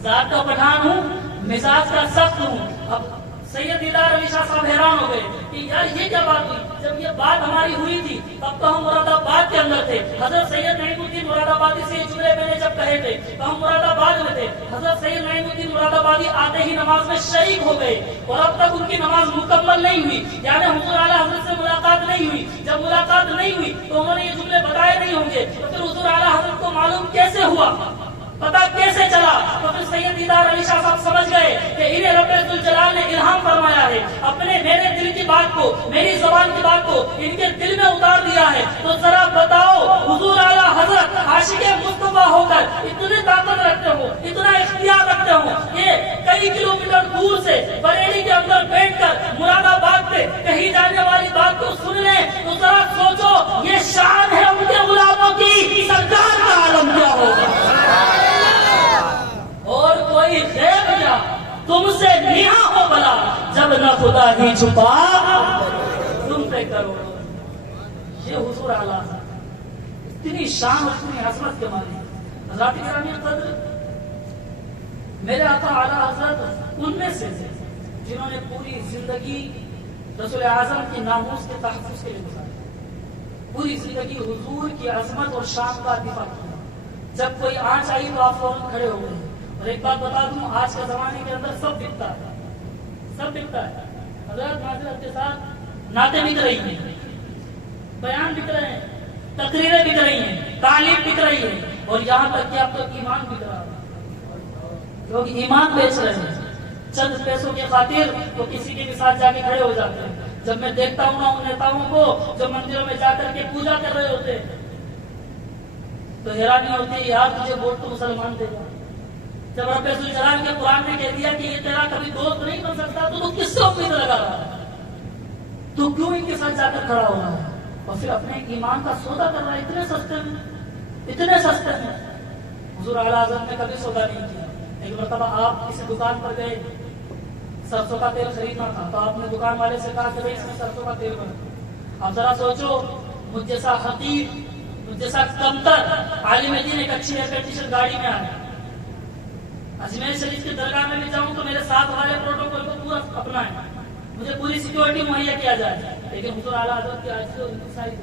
ذات کا پٹھان ہوں، مزاج کا سخت ہوں. اب سید دیدار علی شاہ صاحب حیران ہو گئے کہ یار یہ کیا بات ہوئی. جب یہ بات ہماری ہوئی تھی تب تو ہم مراد آباد کے اندر تھے. حضرت سید نعیم الدین مراد آبادی سے یہ جملے میں نے جب کہے تھے تو ہم مراد آباد میں تھے. حضرت سید نعیم الدین مراد آبادی آتے ہی نماز میں شریک ہو گئے اور اب تک ان کی نماز مکمل نہیں ہوئی، یعنی حضور اعلیٰ حضرت سے ملاقات نہیں ہوئی. جب ملاقات نہیں ہوئی تو انہوں نے یہ جملے بتائے نہیں ہوں گے، تو پھر حضور اعلیٰ حضرت کو معلوم کیسے ہوا، پتا کیسے چلا؟ تو پھر سید دیدار علی شاہ صاحب سمجھ گئے کہ انہیں رب ذوالجلال نے الہام فرمایا ہے، اپنے میرے دل کی بات کو، میری زبان کی بات کو ان کے دل میں اتار دیا ہے. تو ذرا بتاؤ حضور اعلیٰ حضرت عاشق مصطفیٰ ہو کر اتنے طاقت رکھتے ہو، اتنا اختیار رکھتے ہو کہ کئی کلومیٹر دور سے بریلی کے اندر بیٹھ کر مراد آباد پہ کہیں جانے والی بات کو سن لیں. تو ذرا سوچو یہ شان ہے ان کے غلاموں کی، سرکار کا عالم کیا ہوگا. اور کوئی غیب یا تم سے نہاں ہو بلا، جب نہ خدا ہی چھپا تم پہ کرو. یہ حضور اعلیٰ اتنی شان اور اتنی عظمت کے مالک. حضرات گرامی قدر، میرے آقا اعلیٰ حضرت ان میں سے تھے جنہوں نے پوری زندگی رسول اعظم کی ناموس کے تحفظ کے لیے گزاری. پوری زندگی حضور کی عظمت اور شان کا دفاع کیا. جب کوئی آنچ آئی تو آپ فوراً کھڑے ہو گئے. اور ایک بات بتا دوں، آج کے زمانے کے اندر سب بکتا ہے، سب بکتا ہے. حضرت معذرت کے ساتھ نعتیں بک رہی ہیں، بیان بک رہے ہیں، تقریریں بک رہی ہیں، تعلیم بک رہی ہے، اور یہاں تک کہ اب تو ایمان بک رہا ہے، لوگ ایمان بیچ رہے ہیں چند پیسوں کی خاطر، وہ کسی کے بھی ساتھ جا کے کھڑے ہو جاتے ہیں۔ جب میں دیکھتا ہوں نا ان نیتاؤں کو جو مندروں میں جا کر کے پوجا کر رہے ہوتے ہیں تو حیرانی ہوتی ہے، یار تجھے ووٹ تو مسلمان دے گا۔ جب رب ذوالجلال کے قرآن نے کہہ دیا کہ یہ تیرا کبھی دوست نہیں بن سکتا تو کس سے امید لگا رہا ہے؟ تو کیوں ان کے ساتھ جا کر کھڑا ہو رہا ہے اور پھر اپنے ایمان کا سودا کر رہا ہے اتنے سستے میں، اتنے سستے میں؟ حضور اعلیٰ حضرت نے کبھی سودا نہیں کیا۔ ایک مرتبہ آپ کسی دکان پر گئے، سرسوں کا تیل خریدنا تھا، تو آپ نے دکان والے سے کہا کہ بھائی اس میں سرسوں کا تیل بنا۔ اب ذرا سوچو، مجھ جیسا خطیب، مجھ جیسا کمتر عالم دین ایک اچھی ایئر کنڈیشن گاڑی میں آئے، اجمیر شریف کی درگاہ میں بھی جاؤں تو میرے ساتھ والے پروٹوکول کو پورا اپنا ہے، مجھے پوری سیکورٹی مہیا کیا جائے، لیکن حضور اعلیٰ حضرت کی عاجزی اور انکساری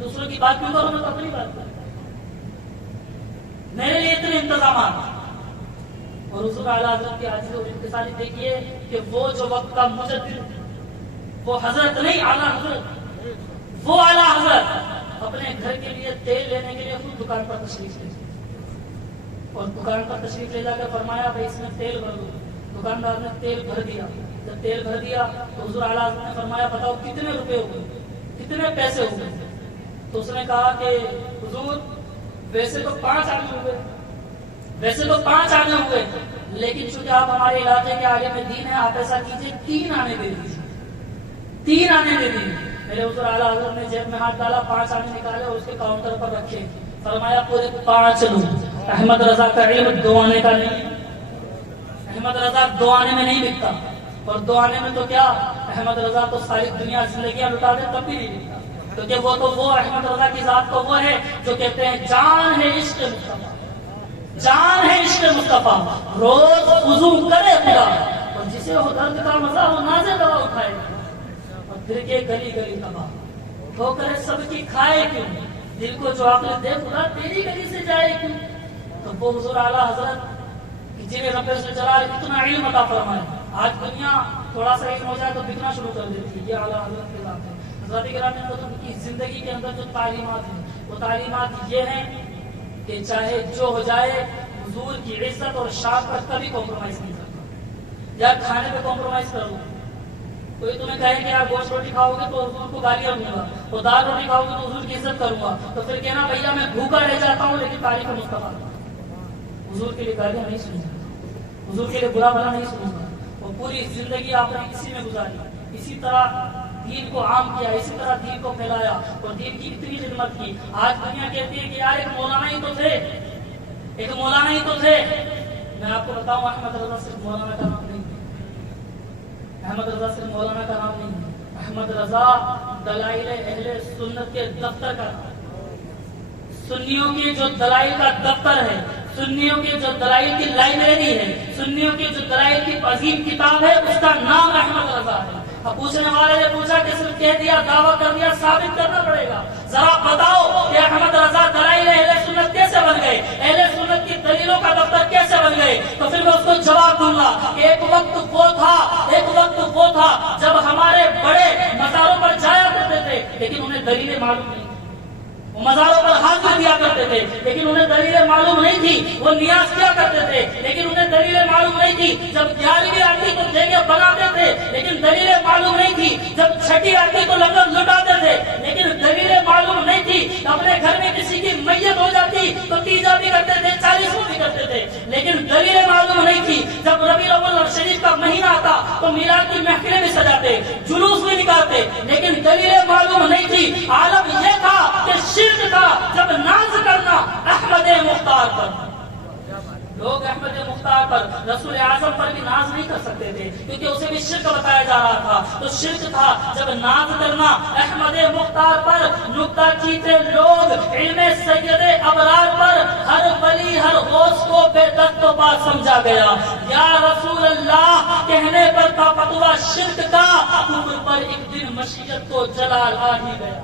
دوسروں کی بات کیوں کروں، میں تو اپنی بات کروں، میرے لیے اتنے انتظامات۔ اور حضور اعلیٰ حضرت کی عاجزی اور انکساری دیکھیے کہ وہ جو وقت کا مجدد، وہ حضرت نہیں اعلیٰ حضرت، وہ اعلیٰ حضرت اپنے گھر کے لیے تیل لینے کے لیے خود دکان پر تشریف لے، اور دکان پر تشریف لے جا کر فرمایا بھائی اس میں تیل بھر دو۔ دکاندار نے تیل بھر دیا، جب تیل بھر دیا تو حضور اعلیٰ حضرت نے فرمایا بتاؤ کتنے روپے ہوئے، کتنے پیسے ہوئے؟ تو اس نے کہا کہ حضور ویسے تو 5 آنے ہوئے، ویسے تو 5 آنے ہوئے، لیکن چونکہ آپ ہمارے علاقے کے عالم دین ہیں، آپ ایسا کیجیے 3 آنے دے دیجیے، 3 آنے دے دیجیے۔ میرے حضور اعلیٰ حضرت نے جیب میں ہاتھ ڈالا، 5 آنے نکالے اور اس کے کاؤنٹر پر رکھے، فرمایا پورے 5 لو۔ احمد رضا کا علم 2 آنے کا نہیں ہے، احمد رضا 2 آنے میں نہیں بکتا، اور 2 آنے میں تو کیا، احمد رضا تو ساری دنیا زندگیاں لٹا دے تب بھی نہیں بکتا، کیونکہ وہ تو وہ احمد رضا کی ذات تو وہ ہے جو کہتے ہیں جان ہے عشق مصطفیٰ، جان ہے عشق مصطفیٰ، روز وضو کرے خدا، اور جسے ہو درد کا مزہ ہو نازے دوا اٹھائے، اور پھر کے گلی گلی تباہ ہو کرے سب کی کھائے کیوں، دل کو جو عقل دے خدا تیری گلی سے جائے کیوں۔ تو وہ حضور اعلیٰ حضرت جنہیں رب ذوالجلال اتنا علم عطا فرمائے، آج دنیا تھوڑا سا علم ہو جائے تو بکنا شروع کر دیتی ہے، یہ اعلیٰ حضرت کے ذات ہے۔ حضرت گرامی کی زندگی کے اندر جو تعلیمات ہیں وہ تعلیمات یہ ہیں کہ چاہے جو ہو جائے حضور کی عزت اور شان پر کبھی کمپرومائز نہیں کرتا۔ یا کھانے پہ کمپرومائز کر لو، کوئی تمہیں کہے کہ آپ گوشت روٹی کھاؤ گے تو حضور کو گالیاں دوں گا، اور دال روٹی کھاؤ گے تو حضور کی عزت کروں گا، تو پھر کہنا بھیا میں بھوکا رہ جاتا ہوں لیکن تعریف مصطفیٰ، حضور کے لیے گالیاں نہیں سنوں گا، حضور کے لیے برا بھلا نہیں سنوں گا۔ اور پوری زندگی آپ نے اسی میں گزاری، اسی طرح دین کو عام کیا، اسی طرح دین کو پھیلایا اور دین کی اتنی خدمت کی۔ آج دنیا کہتی ہے کہ یار ایک مولانا ہی تو تھے، ایک مولانا ہی تو تھے۔ میں آپ کو بتاؤں احمد رضا صرف مولانا کا نام نہیں ہے، احمد رضا صرف مولانا کا نام نہیں ہے، احمد رضا دلائل اہل سنت کے دفتر کا نام، سنیوں کے جو دلائل کا دفتر ہے، سنیوں کے جو دلائل کی لائبریری ہے، سنیوں کے جو دلائل کی عظیم کتاب ہے، اس کا نام احمد رضا ہے۔ اب پوچھنے والے نے پوچھا کہ صرف کہہ دیا، دعویٰ کر دیا، ثابت کرنا پڑے گا، ذرا بتاؤ کہ احمد رضا دلائل اہل سنت کیسے بن گئے، اہل سنت کی دلیلوں کا دفتر کیسے بن گئے؟ تو پھر میں اس کو جواب دوں گا کہ ایک وقت وہ تھا جب ہمارے بڑے مزاروں پر جایا کرتے تھے لیکن انہیں دلیلیں معلوم نہیں، وہ مزاروں پر ہاتھ دیا کرتے تھے لیکن انہیں دلیلیں معلوم نہیں تھی، وہ نیاز کیا کرتے تھے لیکن انہیں دلیلیں معلوم نہیں تھی، جب 11ویں آتی تو دیگیں بناتے تھے لیکن دلیلیں معلوم نہیں تھی، جب چھٹی آتی تو لنگر لٹاتے تھے لیکن دلیلیں معلوم نہیں تھی، اپنے گھر میں کسی کی میت ہو جاتی تو تیجا بھی کرتے تھے، 40واں بھی کرتے تھے لیکن دلیلیں معلوم نہیں تھی، جب ربیع الاول شریف کا مہینہ آتا تو میلاد کی محفلیں بھی سجاتے، جلوس بھی نکالتے لیکن دلیلیں معلوم نہیں تھی۔ عالم یہ تھا کہ شرک تھا جب ناز کرنا احمد مختار پر، لوگ احمد مختار پر، رسول اعظم پر بھی ناز نہیں کر سکتے تھے کیونکہ اسے بھی شرک بتایا جا رہا تھا، تو شرک تھا جب ناز کرنا احمد مختار پر، نکتہ چیتے لوگ علم سید ابرار پر، ہر ولی ہر غوث کو بے دست و پا سمجھا گیا، یا رسول اللہ کہنے پر تھا فتویٰ شرک کا، کفر پر ایک دن مشیت کو جلال آ ہی گیا،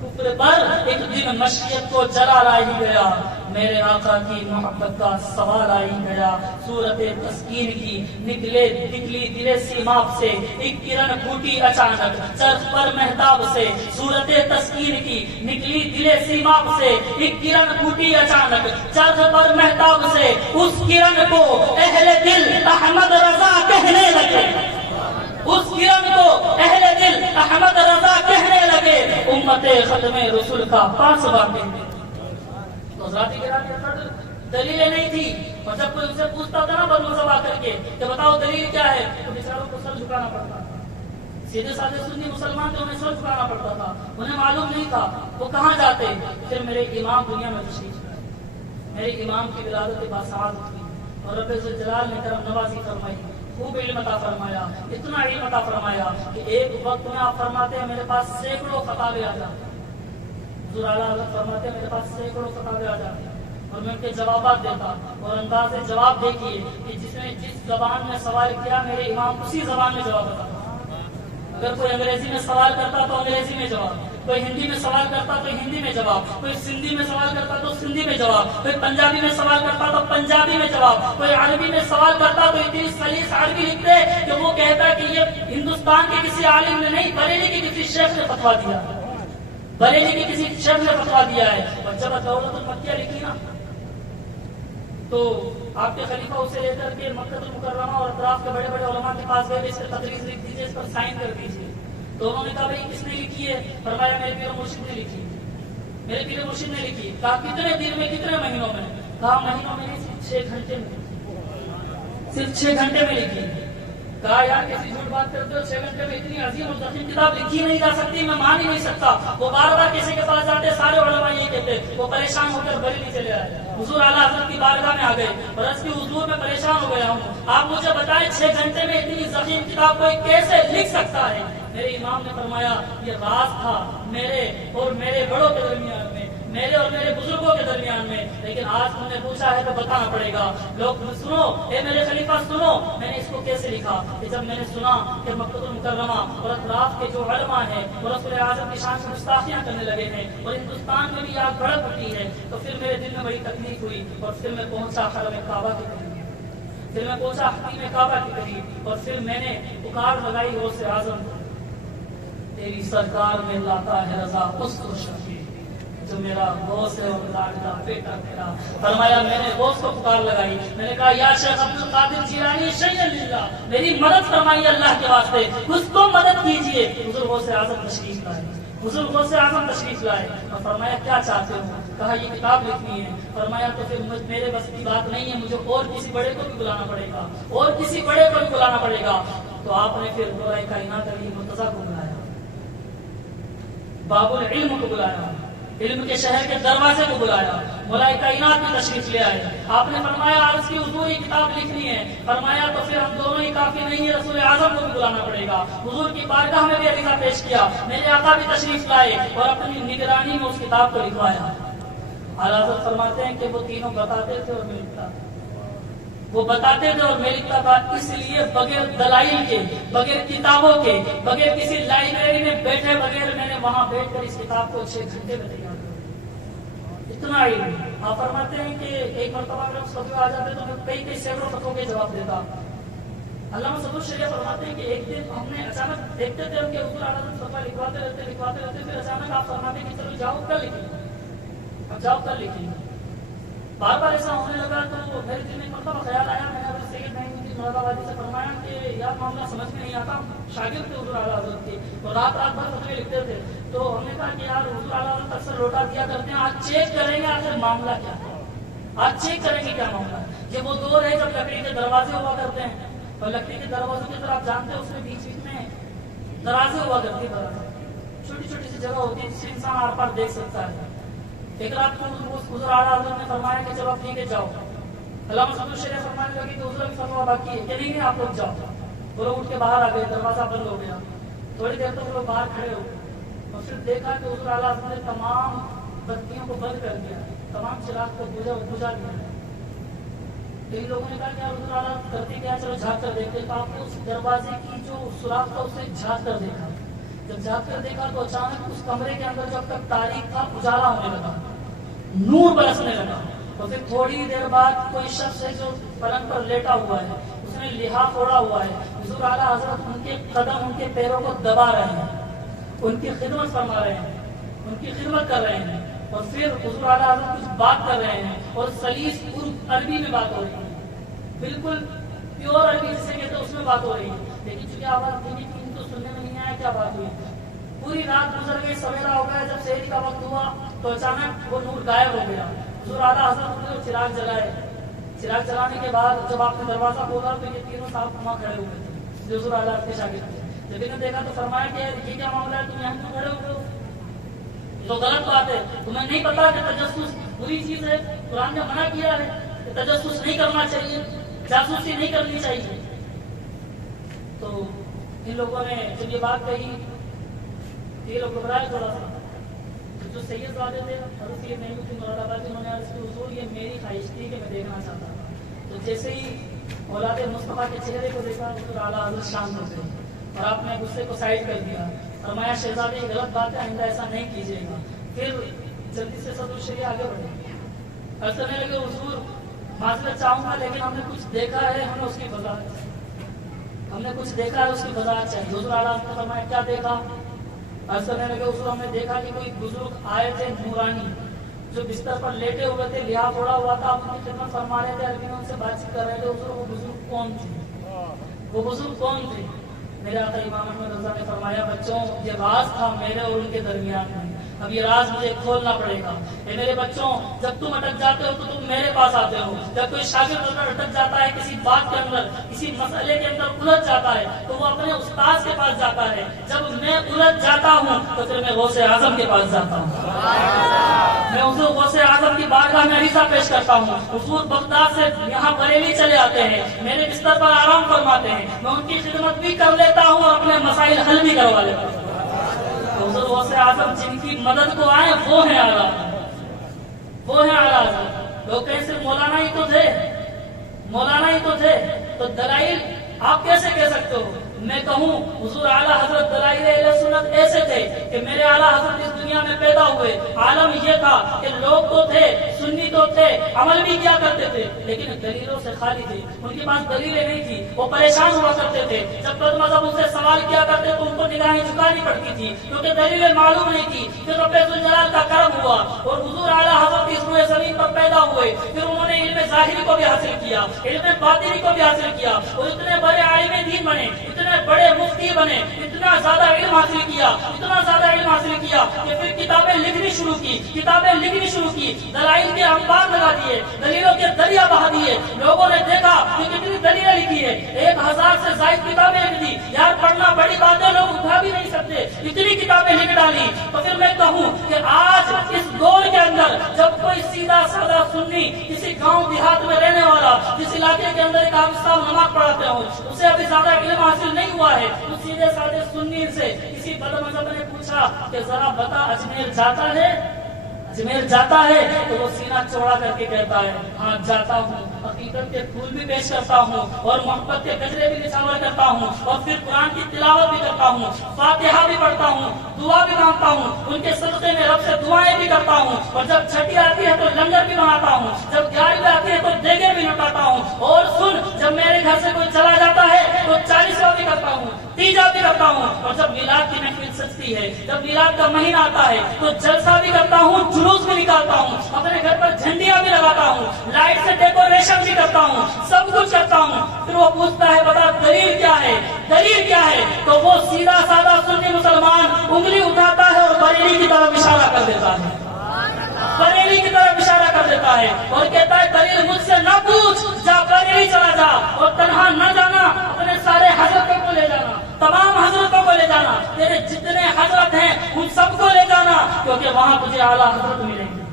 کفر پر ایک دن مشیت کو جلال آ ہی گیا۔ میرے آقا کی محبت کا سوال آئی گیا. صورت تسکین کی نکلی دل سیماب سے ایک کرن پھوٹی اچانک چرخ پر مہتاب سے. صورت تسکین کی نکلی دل سیماب سے ایک کرن پھوٹی اچانک چرخ پر مہتاب سے. اس کرن کو اہل دل احمد رضا کہنے لگے. اس کرن کو اہل دل احمد رضا کہنے لگے امت ختم رسول کا پاسباں. تو ذاتی دلیلیں نہیں تھی. اور جب کوئی اسے پوچھتا تھا نا بدمزہ آ کر کے کہ بتاؤ دلیل کیا ہے, تو بیچاروں کو سر جھکانا پڑتا تھا. سیدھے سادے سنی مسلمان تھے, انہیں سر جھکانا پڑتا تھا. انہیں معلوم نہیں تھا وہ کہاں جاتے. پھر میرے امام دنیا میں تشریف لائے. میرے امام کی ولادت باسعادت ہوئی اور رب ذوالجلال نے کرم نوازی فرمائی. خوب علم عطا فرمایا, اتنا علم عطا فرمایا کہ ایک وقت میں آپ فرماتے ہیں میرے پاس سینکڑوں فتاوے آ جاتے. حضور اعلیٰ حضرت فرماتے ہیں میرے پاس سینکڑوں فتاوے آ جاتے اور میں ان کے جوابات دیتا. اور انداز جواب دیکھیے کہ جس نے جس زبان میں سوال کیا میرے امام اسی زبان میں جواب دیتا. اگر کوئی انگریزی میں سوال کرتا تو انگریزی میں جواب, کوئی ہندی میں سوال کرتا تو ہندی میں جواب, کوئی سندھی میں سوال کرتا تو سندھی میں جواب, کوئی پنجابی میں سوال کرتا تو پنجابی میں جواب, کوئی عربی میں سوال کرتا تو اتنی سلیس عربی لکھتے کہ وہ کہتا کہ یہ ہندوستان کے کسی عالم نے نہیں بریلی کے کسی شیخ نے فتوا دیا, بریلی کے کسی شیخ نے فتوا دیا ہے. اور جب دولت المکیہ لکھی نا تو آپ کے خلیفہ اسے لے کر کے مکہ المکرمہ اور اطراف کے بڑے بڑے علماء کے پاس گئے, اس پر تقریر لکھ دیجیے, اس پر سائن کر دیجیے. تو انہوں نے کہا بھائی کس نے لکھی ہے؟ فرمایا میرے پیر مرشد نے لکھی. میرے پیر مرشد نے لکھی. کہا کتنے دن میں, کتنے مہینوں میں؟ کہا مہینوں میں نہیں, صرف 6 گھنٹے میں, صرف 6 گھنٹے میں لکھی. کہا یار کیسی جھوٹ بات کرتے ہو, 6 گھنٹے میں اتنی عظیم اور ضخیم کتاب لکھی نہیں جا سکتی, میں مان ہی نہیں سکتا. وہ بار بار کسی کے پاس جاتے, سارے علماء یہ کہتے, وہ پریشان ہو کر بریلی چلے آئے. حضور اعلیٰ حضرت کی بارگاہ میں آ گئے اور عرض کی حضور میں پریشان ہو گیا ہوں, آپ مجھے بتائیں 6 گھنٹے میں اتنی ضخیم کتاب کوئی کیسے لکھ سکتا ہے؟ میرے امام نے فرمایا یہ راز تھا میرے اور میرے بڑوں کے درمیان میں, میرے اور میرے بزرگوں کے درمیان میں, لیکن آج تم نے پوچھا ہے تو بتانا پڑے گا. لوگ سنو, اے میرے خلیفہ سنو, میں نے اس کو کیسے لکھا. کہ جب میں نے سنا کہ مکہ المکرمہ اور اطراف کے جو علماء ہیں وہ رسول اعظم کی شان سے گستاخیاں کرنے لگے ہیں اور ہندوستان میں بھی آگ بھڑک اٹھی ہے, تو پھر میرے دل میں بڑی تکلیف ہوئی اور پھر میں پہنچا حرم کعبہ کے قریب, پھر میں پہنچا حرم کعبہ کے قریب اور پھر میں نے پکار لگائی غوث اعظم, تیری سرکار میں لاتا ہے رضا اس کو شفیع جو میرا غوث ہے اور لاڈلا بیٹا تیرا. فرمایا میں نے غوث کو پکار لگائی, میں نے کہا یا شیخ عبد القادر جیلانی شیئا للہ, میری مدد فرمائیے اللہ کے واسطے, کچھ تو مدد کیجیے. حضور غوث اعظم تشریف لائے, حضور غوث اعظم تشریف لائے اور فرمایا کیا چاہتے ہو؟ کہا یہ کتاب لکھنی ہے. فرمایا تو پھر میرے بس کی بات نہیں ہے, مجھے اور کسی بڑے کو بھی بلانا پڑے گا, اور کسی بڑے کو بھی بلانا پڑے گا. تو آپ نے پھر دورہ کائنات علی مرتضیٰ کو بلایا, باب العلم کو بلایا, علم کے شہر کے دروازے کو بلایا, مولا کائنات میں تشریف لے آئے. آپ نے فرمایا عرض کی حضور یہ کتاب لکھنی ہے. فرمایا تو پھر ہم دونوں ہی کافی نہیں ہے, رسول اعظم کو بھی بلانا پڑے گا. حضور کی بارگاہ میں بھی عریضہ پیش کیا, میرے آقا بھی تشریف لائے اور اپنی نگرانی میں اس کتاب کو لکھوایا. اعلیٰ حضرت فرماتے ہیں کہ وہ تینوں بتاتے تھے اور میں لکھتا تھا, وہ بتاتے تھے اور میں لکھتا تھا, اس لیے بغیر دلائل کے, بغیر کتابوں کے, بغیر کسی لائبریری میں بیٹھے بغیر میں نے وہاں بیٹھ کر اس کتاب کو 6 گھنٹے میں تیار کیا. اتنا علم. آپ فرماتے ہیں کہ ایک مرتبہ اگر ہم فتوے آ جاتے تو میں کئی سینکڑوں فتووں کے جواب دیتا. علامہ صدر شریعہ فرماتے ہیں کہ ایک دن ہم نے اچانک دیکھتے تھے ان کے حضور اعلیٰ حضرت فتویٰ لکھواتے رہتے, پھر اچانک آپ فرماتے ہیں کہ چلو جاؤ کل لکھیں, اب جاؤ کل لکھیں. بار بار ایسا ہونے لگا تو میرے دل میں مرتبہ خیال آیا, میں نے حضرت سید نعیم مراد آبادی سے فرمایا کہ یار معاملہ سمجھ میں نہیں آتا, شاگرد تھے حضور اعلیٰ حضرت کے اور رات بھر فتوے لکھتے تھے. تو ہم نے کہا کہ یار حضور اعلیٰ حضرت اکثر لوٹا دیا کرتے ہیں, آج چیک کریں گے آخر معاملہ کیا ہے, آج چیک کریں گے کیا معاملہ ہے. یہ وہ دور ہے جب لکڑی کے دروازے ہوا کرتے ہیں, اور لکڑی کے دروازوں کی طرح آپ جانتے ہیں اس میں بیچ بیچ میں درازے ہوا کرتی ہے, چھوٹی چھوٹی سی جگہ ہوتی ہے جس سے انسان آر پار دیکھ سکتا ہے. ایک رات کو حضور اعلیٰ حضرت نے فرمایا کہ چلو ٹھیک ہے جاؤ. علامہ صدر شریعہ فرمانے لگے کہ حضور کی فتویٰ باقی ہے کہ نہیں آپ لوگ جاؤ. وہ لوگ اٹھ کے باہر آ گئے, دروازہ بند ہو گیا. تھوڑی دیر تک وہ لوگ باہر کھڑے ہو اور پھر دیکھا کہ حضور اعلیٰ حضرت نے تمام بتیوں کو بند کر دیا, تمام چراغ کو بجھا دیا. ان لوگوں نے کہا کہ حضور اعلیٰ کرتے کیا, چلو جھانک کر دیکھتے. تو آپ نے اس دروازے کی جو سوراخ تھا اسے جھانک کر دیکھا. جب جھانک کر دیکھا تو اچانک اس کمرے کے اندر جو اب تک تاریک تھا اجالا ہونے لگا, نور برسنے لگا. اور پھر تھوڑی دیر بعد کوئی شخص ہے جو پلنگ پر لیٹا ہوا ہے، اس نے لحاف اوڑھا ہوا ہے، حضور اعلیٰ حضرت ان کے قدم ان کے پیروں کو دبا رہے ہیں، ان کی خدمت فرما رہے ہیں، ان کی خدمت کر رہے ہیں، اور پھر حضور اعلیٰ حضرت کچھ بات کر رہے ہیں اور سلیس عربی میں بات ہو رہی ہے، بالکل پیور عربی جسے کہتے ہیں اس میں بات ہو رہی ہے، لیکن چونکہ آواز دینی کی ان کو سننے میں نہیں آیا کیا بات ہوئی۔ پوری رات گزر گئی، سویرا ہو گیا، جب سحر کا وقت ہوا تو اچانک وہ نور غائب ہو گیا۔ حضور اعلیٰ حضرت نے چراغ جلائے، چراغ جلانے کے بعد جب آپ نے دروازہ کھولا تو یہ تینوں صاحب وہاں کھڑے ہوئے تھے جو حضور اعلیٰ کے شاگرد تھے۔ جب انہوں نے دیکھا تو فرمایا کہ یہ کیا معاملہ ہے، تم یہاں کیوں کھڑے ہوئے ہو؟ تو غلط بات ہے، تمہیں نہیں پتا کہ تجسس بری چیز ہے، قرآن نے منع کیا ہے کہ تجسس نہیں کرنا چاہیے، جاسوسی نہیں کرنی چاہیے۔ تو ان لوگوں نے جب یہ بات کہی یہ لوگ گھبرائے تھوڑا سا، جو سید والے تھے حضرت سید نعیمالدین مراد آبادی، انہوں نے عرض کی حضور یہ میری خواہش تھی کہ میں دیکھنا چاہتا تھا۔ تو جیسے ہی اولاد مصطفیٰ کے چہرے کو دیکھا حضور اعلیٰ حضرت شانت ہو گئے اور آپ نے غصے کو سائڈ کر دیا، فرمایا شہزادے یہ غلط بات ہے، آئندہ ایسا نہیں کیجیے گا۔ پھر جلدی سے صدر الشریعہ آگے بڑھے، عرض کرنے لگے حضور معذرت چاہوں گا لیکن ہم نے کچھ دیکھا ہے، ہمیں اس کی وضاحت، ہم نے کچھ دیکھا ہے اس کی وضاحت چاہیے۔ حضور اعلیٰ نے فرمایا کیا دیکھا؟ عرض کرنے لگے حضور ہم نے دیکھا کہ کوئی بزرگ آئے تھے نورانی جو بستر پر لیٹے ہوئے تھے، لحاف اوڑھا ہوا تھا، آپ ان کی خدمت فرما رہے تھے، عربی میں ان سے بات چیت کر رہے تھے۔ حضور وہ بزرگ کون تھے؟ وہ بزرگ کون تھے؟ میرے آقا امام احمد رضا نے فرمایا بچوں یہ راز تھا میرے اور ان کے درمیان میں، اب یہ راز مجھے کھولنا پڑے گا۔ اے میرے بچوں جب تم اٹک جاتے ہو تو تم میرے پاس آتے ہو، جب کوئی شاگرد اگر اٹک جاتا ہے کسی بات کے اندر، کسی مسئلے کے اندر الجھ جاتا ہے تو وہ اپنے استاد کے پاس جاتا ہے، جب میں الجھ جاتا ہوں تو پھر میں غوث اعظم کے پاس جاتا ہوں، میں حضور غوث اعظم کی بارگاہ میں عریضہ پیش کرتا ہوں۔ حضور بغداد سے یہاں بریلی چلے آتے ہیں، میرے بستر پر آرام فرماتے ہیں، میں ان کی خدمت بھی کر لیتا ہوں اور اپنے مسائل حل بھی کروا لیتا ہوں۔ حضور غوث اعظم جن کی مدد کو آئے وہ ہیں اعلیٰ، وہ ہیں اعلیٰ۔ لوگ کہیں صرف مولانا ہی تو تھے، مولانا ہی تو تھے، تو دلائل آپ کیسے کہہ سکتے ہو؟ میں کہوں حضور اعلیٰ حضرت دلائل اہل سنت ایسے تھے کہ میرے اعلیٰ حضرت اس دنیا میں پیدا ہوئے، عالم یہ تھا کہ لوگ تو تھے، سنی تو تھے، عمل بھی کیا کرتے تھے لیکن دلیلوں سے خالی تھے، ان کے پاس دلیلیں نہیں تھی، وہ پریشان ہوا کرتے تھے، جب بد مذہب ان سے سوال کیا کرتے تو ان کو نگاہیں جھکانی پڑتی تھی کیونکہ دلیلیں معلوم نہیں تھی۔ پھر رب ذوالجلال کا کرم ہوا اور حضور اعلیٰ حضرت اس روئے زمین پر پیدا ہوئے، پھر انہوں نے علم ظاہری کو بھی حاصل کیا، علم باطنی کو بھی حاصل کیا اور اتنے بڑے عالم دین بنے، اتنے بڑے مفتی بنے، اتنا زیادہ علم حاصل کیا، اتنا زیادہ علم حاصل کیا کہ پھر کتابیں لکھنی شروع کی، کتابیں لکھنی شروع کی، دلائل کے انبار لگا دیے، دلیلوں کے دریا بہا دیے۔ لوگوں نے دیکھا کہ کتنی دلیلیں لکھی ہے، 1000 سے زائد کتابیں لکھ دی، یار پڑھنا بڑی بات ہے، لوگ اٹھا بھی نہیں سکتے، اتنی کتابیں لکھ ڈالی۔ تو پھر میں کہوں کہ آج اس دور کے اندر جب کوئی سیدھا سادہ سنی کسی گاؤں دیہات میں رہنے والا جس علاقے کے اندر ایک حافظ صاحب نماز پڑھاتے ہوں، اسے ابھی زیادہ علم حاصل نہیں ہوا ہے، تو سیدھے سادے سنی سے کسی بد مذہب نے پوچھا کہ ذرا بتا اجمیر جاتا ہے؟ اجمیر جاتا ہے؟ تو وہ سینہ چوڑا کر کے کہتا ہے ہاں جاتا ہوں، عقیدت کے پھول بھی پیش کرتا ہوں اور محبت کے گجرے بھی نچھاور کرتا ہوں اور پھر قرآن کی تلاوت بھی کرتا ہوں، فاتحہ بھی پڑھتا ہوں، دعا بھی مانگتا ہوں، ان کے صدقے میں رب سے دعائیں بھی کرتا ہوں، اور جب چھٹی آتی ہے تو لنگر بھی بناتا ہوں، جب 11ویں آتی ہے تو دیگیں بھی لٹاتا ہوں، اور سن جب میرے گھر سے کوئی چلا جاتا ہے تو 40واں بھی کرتا ہوں، 30واں بھی کرتا ہوں، اور جب میلاد کی محفل سجتی ہے، جب میلاد کا مہینہ آتا ہے تو جلسہ بھی کرتا ہوں، جلوس بھی نکالتا ہوں، اپنے گھر پر جھنڈیاں بھی لگاتا ہوں، لائٹ سے ڈیکوریشن بھی کرتا ہوں، سب کچھ کرتا ہوں۔ پھر وہ پوچھتا ہے بتا دلیل کیا ہے، دلیل کیا ہے؟ تو وہ سیدھا سادہ سنی مسلمان انگلی اٹھاتا ہے اور بریلی کی طرف اشارہ کر دیتا ہے، بریلی کی طرف اشارہ کر دیتا ہے اور کہتا ہے دلیل مجھ سے نہ پوچھ، جا بریلی چلا جا اور تنہا نہ جانا، اپنے سارے حضرتوں کو لے جانا، تمام حضرتوں کو لے جانا، تیرے جتنے حضرت ہیں ان سب کو لے جانا، کیونکہ وہاں تجھے اعلیٰ حضرت ملیں گے،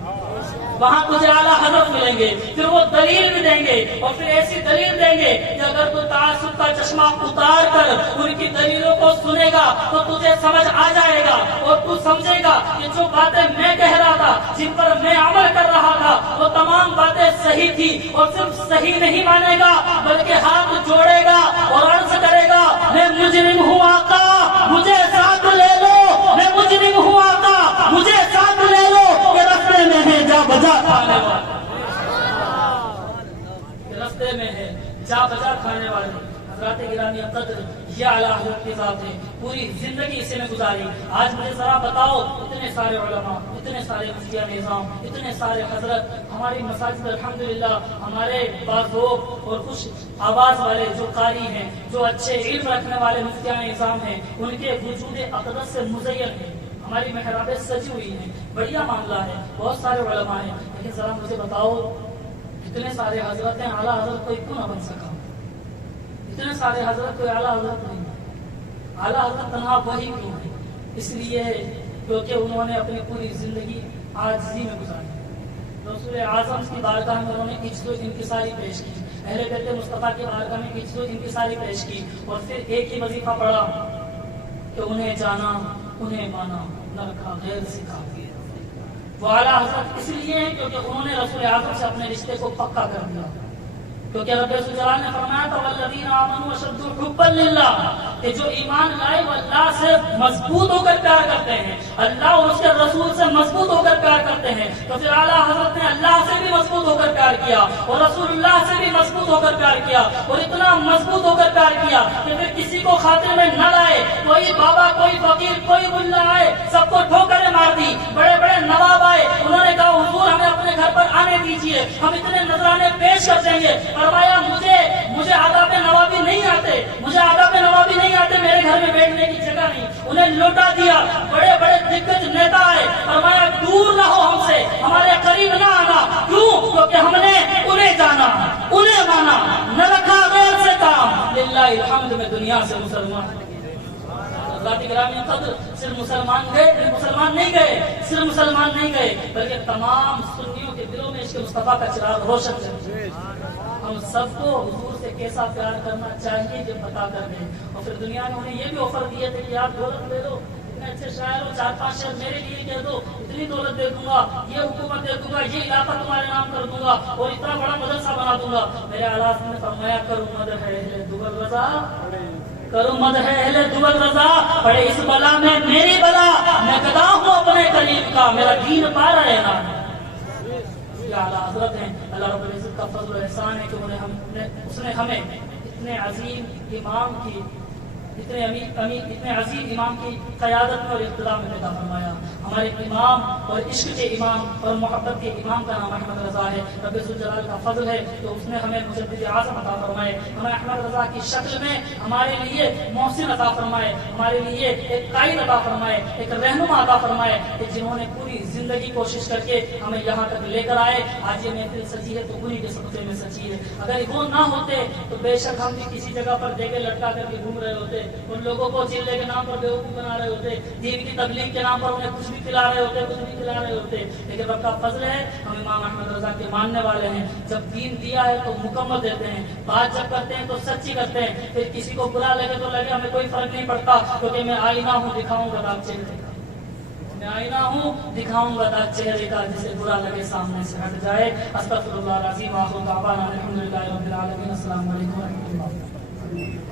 وہاں تجھے اعلیٰ حضرت ملیں گے۔ پھر وہ دلیل بھی دیں گے اور پھر ایسی دلیل دیں گے کہ اگر تو تعصب کا چشمہ اتار کر ان کی دلیلوں کو سنے گا تو تجھے سمجھ آ جائے گا اور تو سمجھے گا کہ جو باتیں میں کہہ رہا تھا، جن پر میں عمل کر رہا تھا، وہ تمام باتیں صحیح تھی، اور صرف صحیح نہیں مانے گا بلکہ ہاتھ جوڑے گا اور عرض کرے گا میں مجرم ہوں آقا مجھے ساتھ لے لو، میں مجرم ہوں آقا مجھے ساتھ لے لو، کہ رستے میں ہے جا بجا کھانے والا۔ جا بجا کھانے والے حضرات گرامی قدر یہ اعلیٰ حضرت کے ذات ہیں، پوری زندگی اسی میں گزاری. آج مجھے ذرا بتاؤ، اتنے سارے علماء، اتنے سارے مفتیان نظام، اتنے سارے حضرت ہماری مساجد الحمدللہ، ہمارے باذوق اور خوش آواز والے جو قاری ہیں، جو اچھے علم رکھنے والے مفتیان نظام ہیں، ان کے وجود اقدس سے مزین ہیں. ہماری محرابیں سجی ہوئی ہیں، بڑھیا معاملہ ہے، بہت سارے علماء ہیں. لیکن ذرا مجھے بتاؤ، اتنے سارے حضرت ہیں، اعلیٰ حضرت کوئی کیوں نہ بن سکا؟ اتنے سارے حضرت کوئی اعلیٰ حضرت نہیں ہے. اعلیٰ حضرت تنہا وہی کیوں ہے؟ اس لیے کیونکہ انہوں نے اپنی پوری زندگی عاجزی میں گزاری. رسول اعظم کی بارگاہ میں انہوں نے عجز و انکساری پیش کی، اہل بیت مصطفیٰ کی بارگاہ میں عجز و انکساری پیش کی، اور پھر ایک ہی وظیفہ پڑھا کہ انہیں جانا، انہیں مانا، نہ رکھا غیر سے کافی. وہ اعلیٰ حضرت اس لیے ہیں کیونکہ انہوں نے رسول اعظم سے اپنے رشتے کو پکا کر دیا. کیونکہ رب جلال نے فرمایا تھا والذین آمنوا اشد حبا للہ، کہ جو ایمان لائے وہ اللہ سے مضبوط ہو کر پیار کرتے ہیں، اللہ اور اس کے رسول سے مضبوط ہو کر پیار کرتے ہیں. تو پھر اعلیٰ حضرت نے اللہ سے بھی مضبوط ہو کر پیار کیا اور رسول اللہ سے بھی مضبوط ہو کر پیار کیا، اور اتنا مضبوط ہو کر پیار کیا کہ پھر کسی کو خاطر میں نہ لائے. کوئی بابا، کوئی فقیر، کوئی ملا آئے، سب کو ٹھوکریں مار دی. بڑے بڑے نواب آئے، انہوں نے کہا حضور ہمیں اپنے گھر پر آنے دیجیے، ہم اتنے نذرانے پیش کر دیں گے. فرمایا مجھے آداب نوابی نہیں آتے، مجھے آداب نوابی نہیں آتے، میرے گھر میں بیٹھنے کی جگہ نہیں. انہیں لوٹا دیا. بڑے بڑے دگج نیتا آئے، فرمایا دور رہو ہم سے، ہمارے قریب نہ آنا. کیوں؟ کیونکہ ہم نے انہیں جانا، انہیں مانا، نہ رکھا غیر سے کام. للہ الحمد میں دنیا سے مسلمان ذاتی گرامی قدر صرف مسلمان گئے، مسلمان نہیں گئے، صرف مسلمان نہیں گئے بلکہ تمام سنیوں کے دلوں میں اس کے مصطفیٰ کا چراغ روشن کر. ہم سب کو حضور سے کیسا پیار کرنا چاہیے یہ بتا کر گئے. اور پھر دنیا نے انہیں یہ بھی آفر دیے تھے کہ آپ دولت لے لو، اتنے اچھے شاعر ہو، 4-5 شعر میرے لیے کہہ دو، اتنی دولت دے دوں گا، یہ حکومت دے دوں گا، یہ علاقہ تمہارے نام کر دوں گا، اور اتنا بڑا مدرسہ بنا دوں گا. میرے اعلیٰ نے فرمایا کرو مدح اہل دول رضا، کرو مدح اہل دول رضا، پڑے اس بلا میں میری بلا، میں گدا ہوں اپنے قریب کا، میرا دین پا رہے نا. اعلیٰ حضرت ہیں، اللہ رب العزت کا فضل و احسان ہے کہ اس نے ہمیں اتنے عظیم امام کی، اتنے عظیم امام کی قیادت میں اور اقتدار میں پیدا فرمایا. ہمارے امام اور عشق کے امام اور محبت کے امام کا نام احمد رضا ہے. رب ذوالجلال کا فضل ہے تو اس نے ہمیں مجدد اعظم عطا فرمائے، ہمیں احمد رضا کی شکل میں ہمارے لیے محسن عطا فرمائے، ہمارے لیے ایک قائد عطا فرمائے، ایک رہنما عطا فرمائے کہ جنہوں نے پوری زندگی کوشش کر کے ہمیں یہاں تک لے کر آئے. آج یہ محفل سچی ہے تو انہی کے صدقے میں سچی ہے. اگر وہ نہ ہوتے تو بے شک ہم بھی کسی جگہ پر دے کے لٹکا کر کے گھوم رہے ہوتے، ان لوگوں کو چلے کے نام پر بیوقوف بنا رہے ہوتے، دین کی تبلیغ کے نام پر انہیں کچھ بھی کھلا رہے ہوتے، کچھ بھی کھلا رہے ہوتے. لیکن رب کا فضل ہے، ہم امام احمد رضا کے ماننے والے ہیں. جب دین دیا ہے تو مکمل دیتے ہیں، بات جب کرتے ہیں تو سچی کرتے ہیں. پھر کسی کو برا لگے تو لگے، ہمیں کوئی فرق نہیں پڑتا، کیونکہ میں آئینہ ہوں، دکھاؤں گا داغ چہرے کا، میں آئینہ ہوں، دکھاؤں گا داغ چہرے کا، جسے برا لگے سامنے سے ہٹ جائے. استغفر اللہ العظیم، آخر دعوانا الحمدللہ رب العالمین. السلام علیکم و رحمۃ اللہ.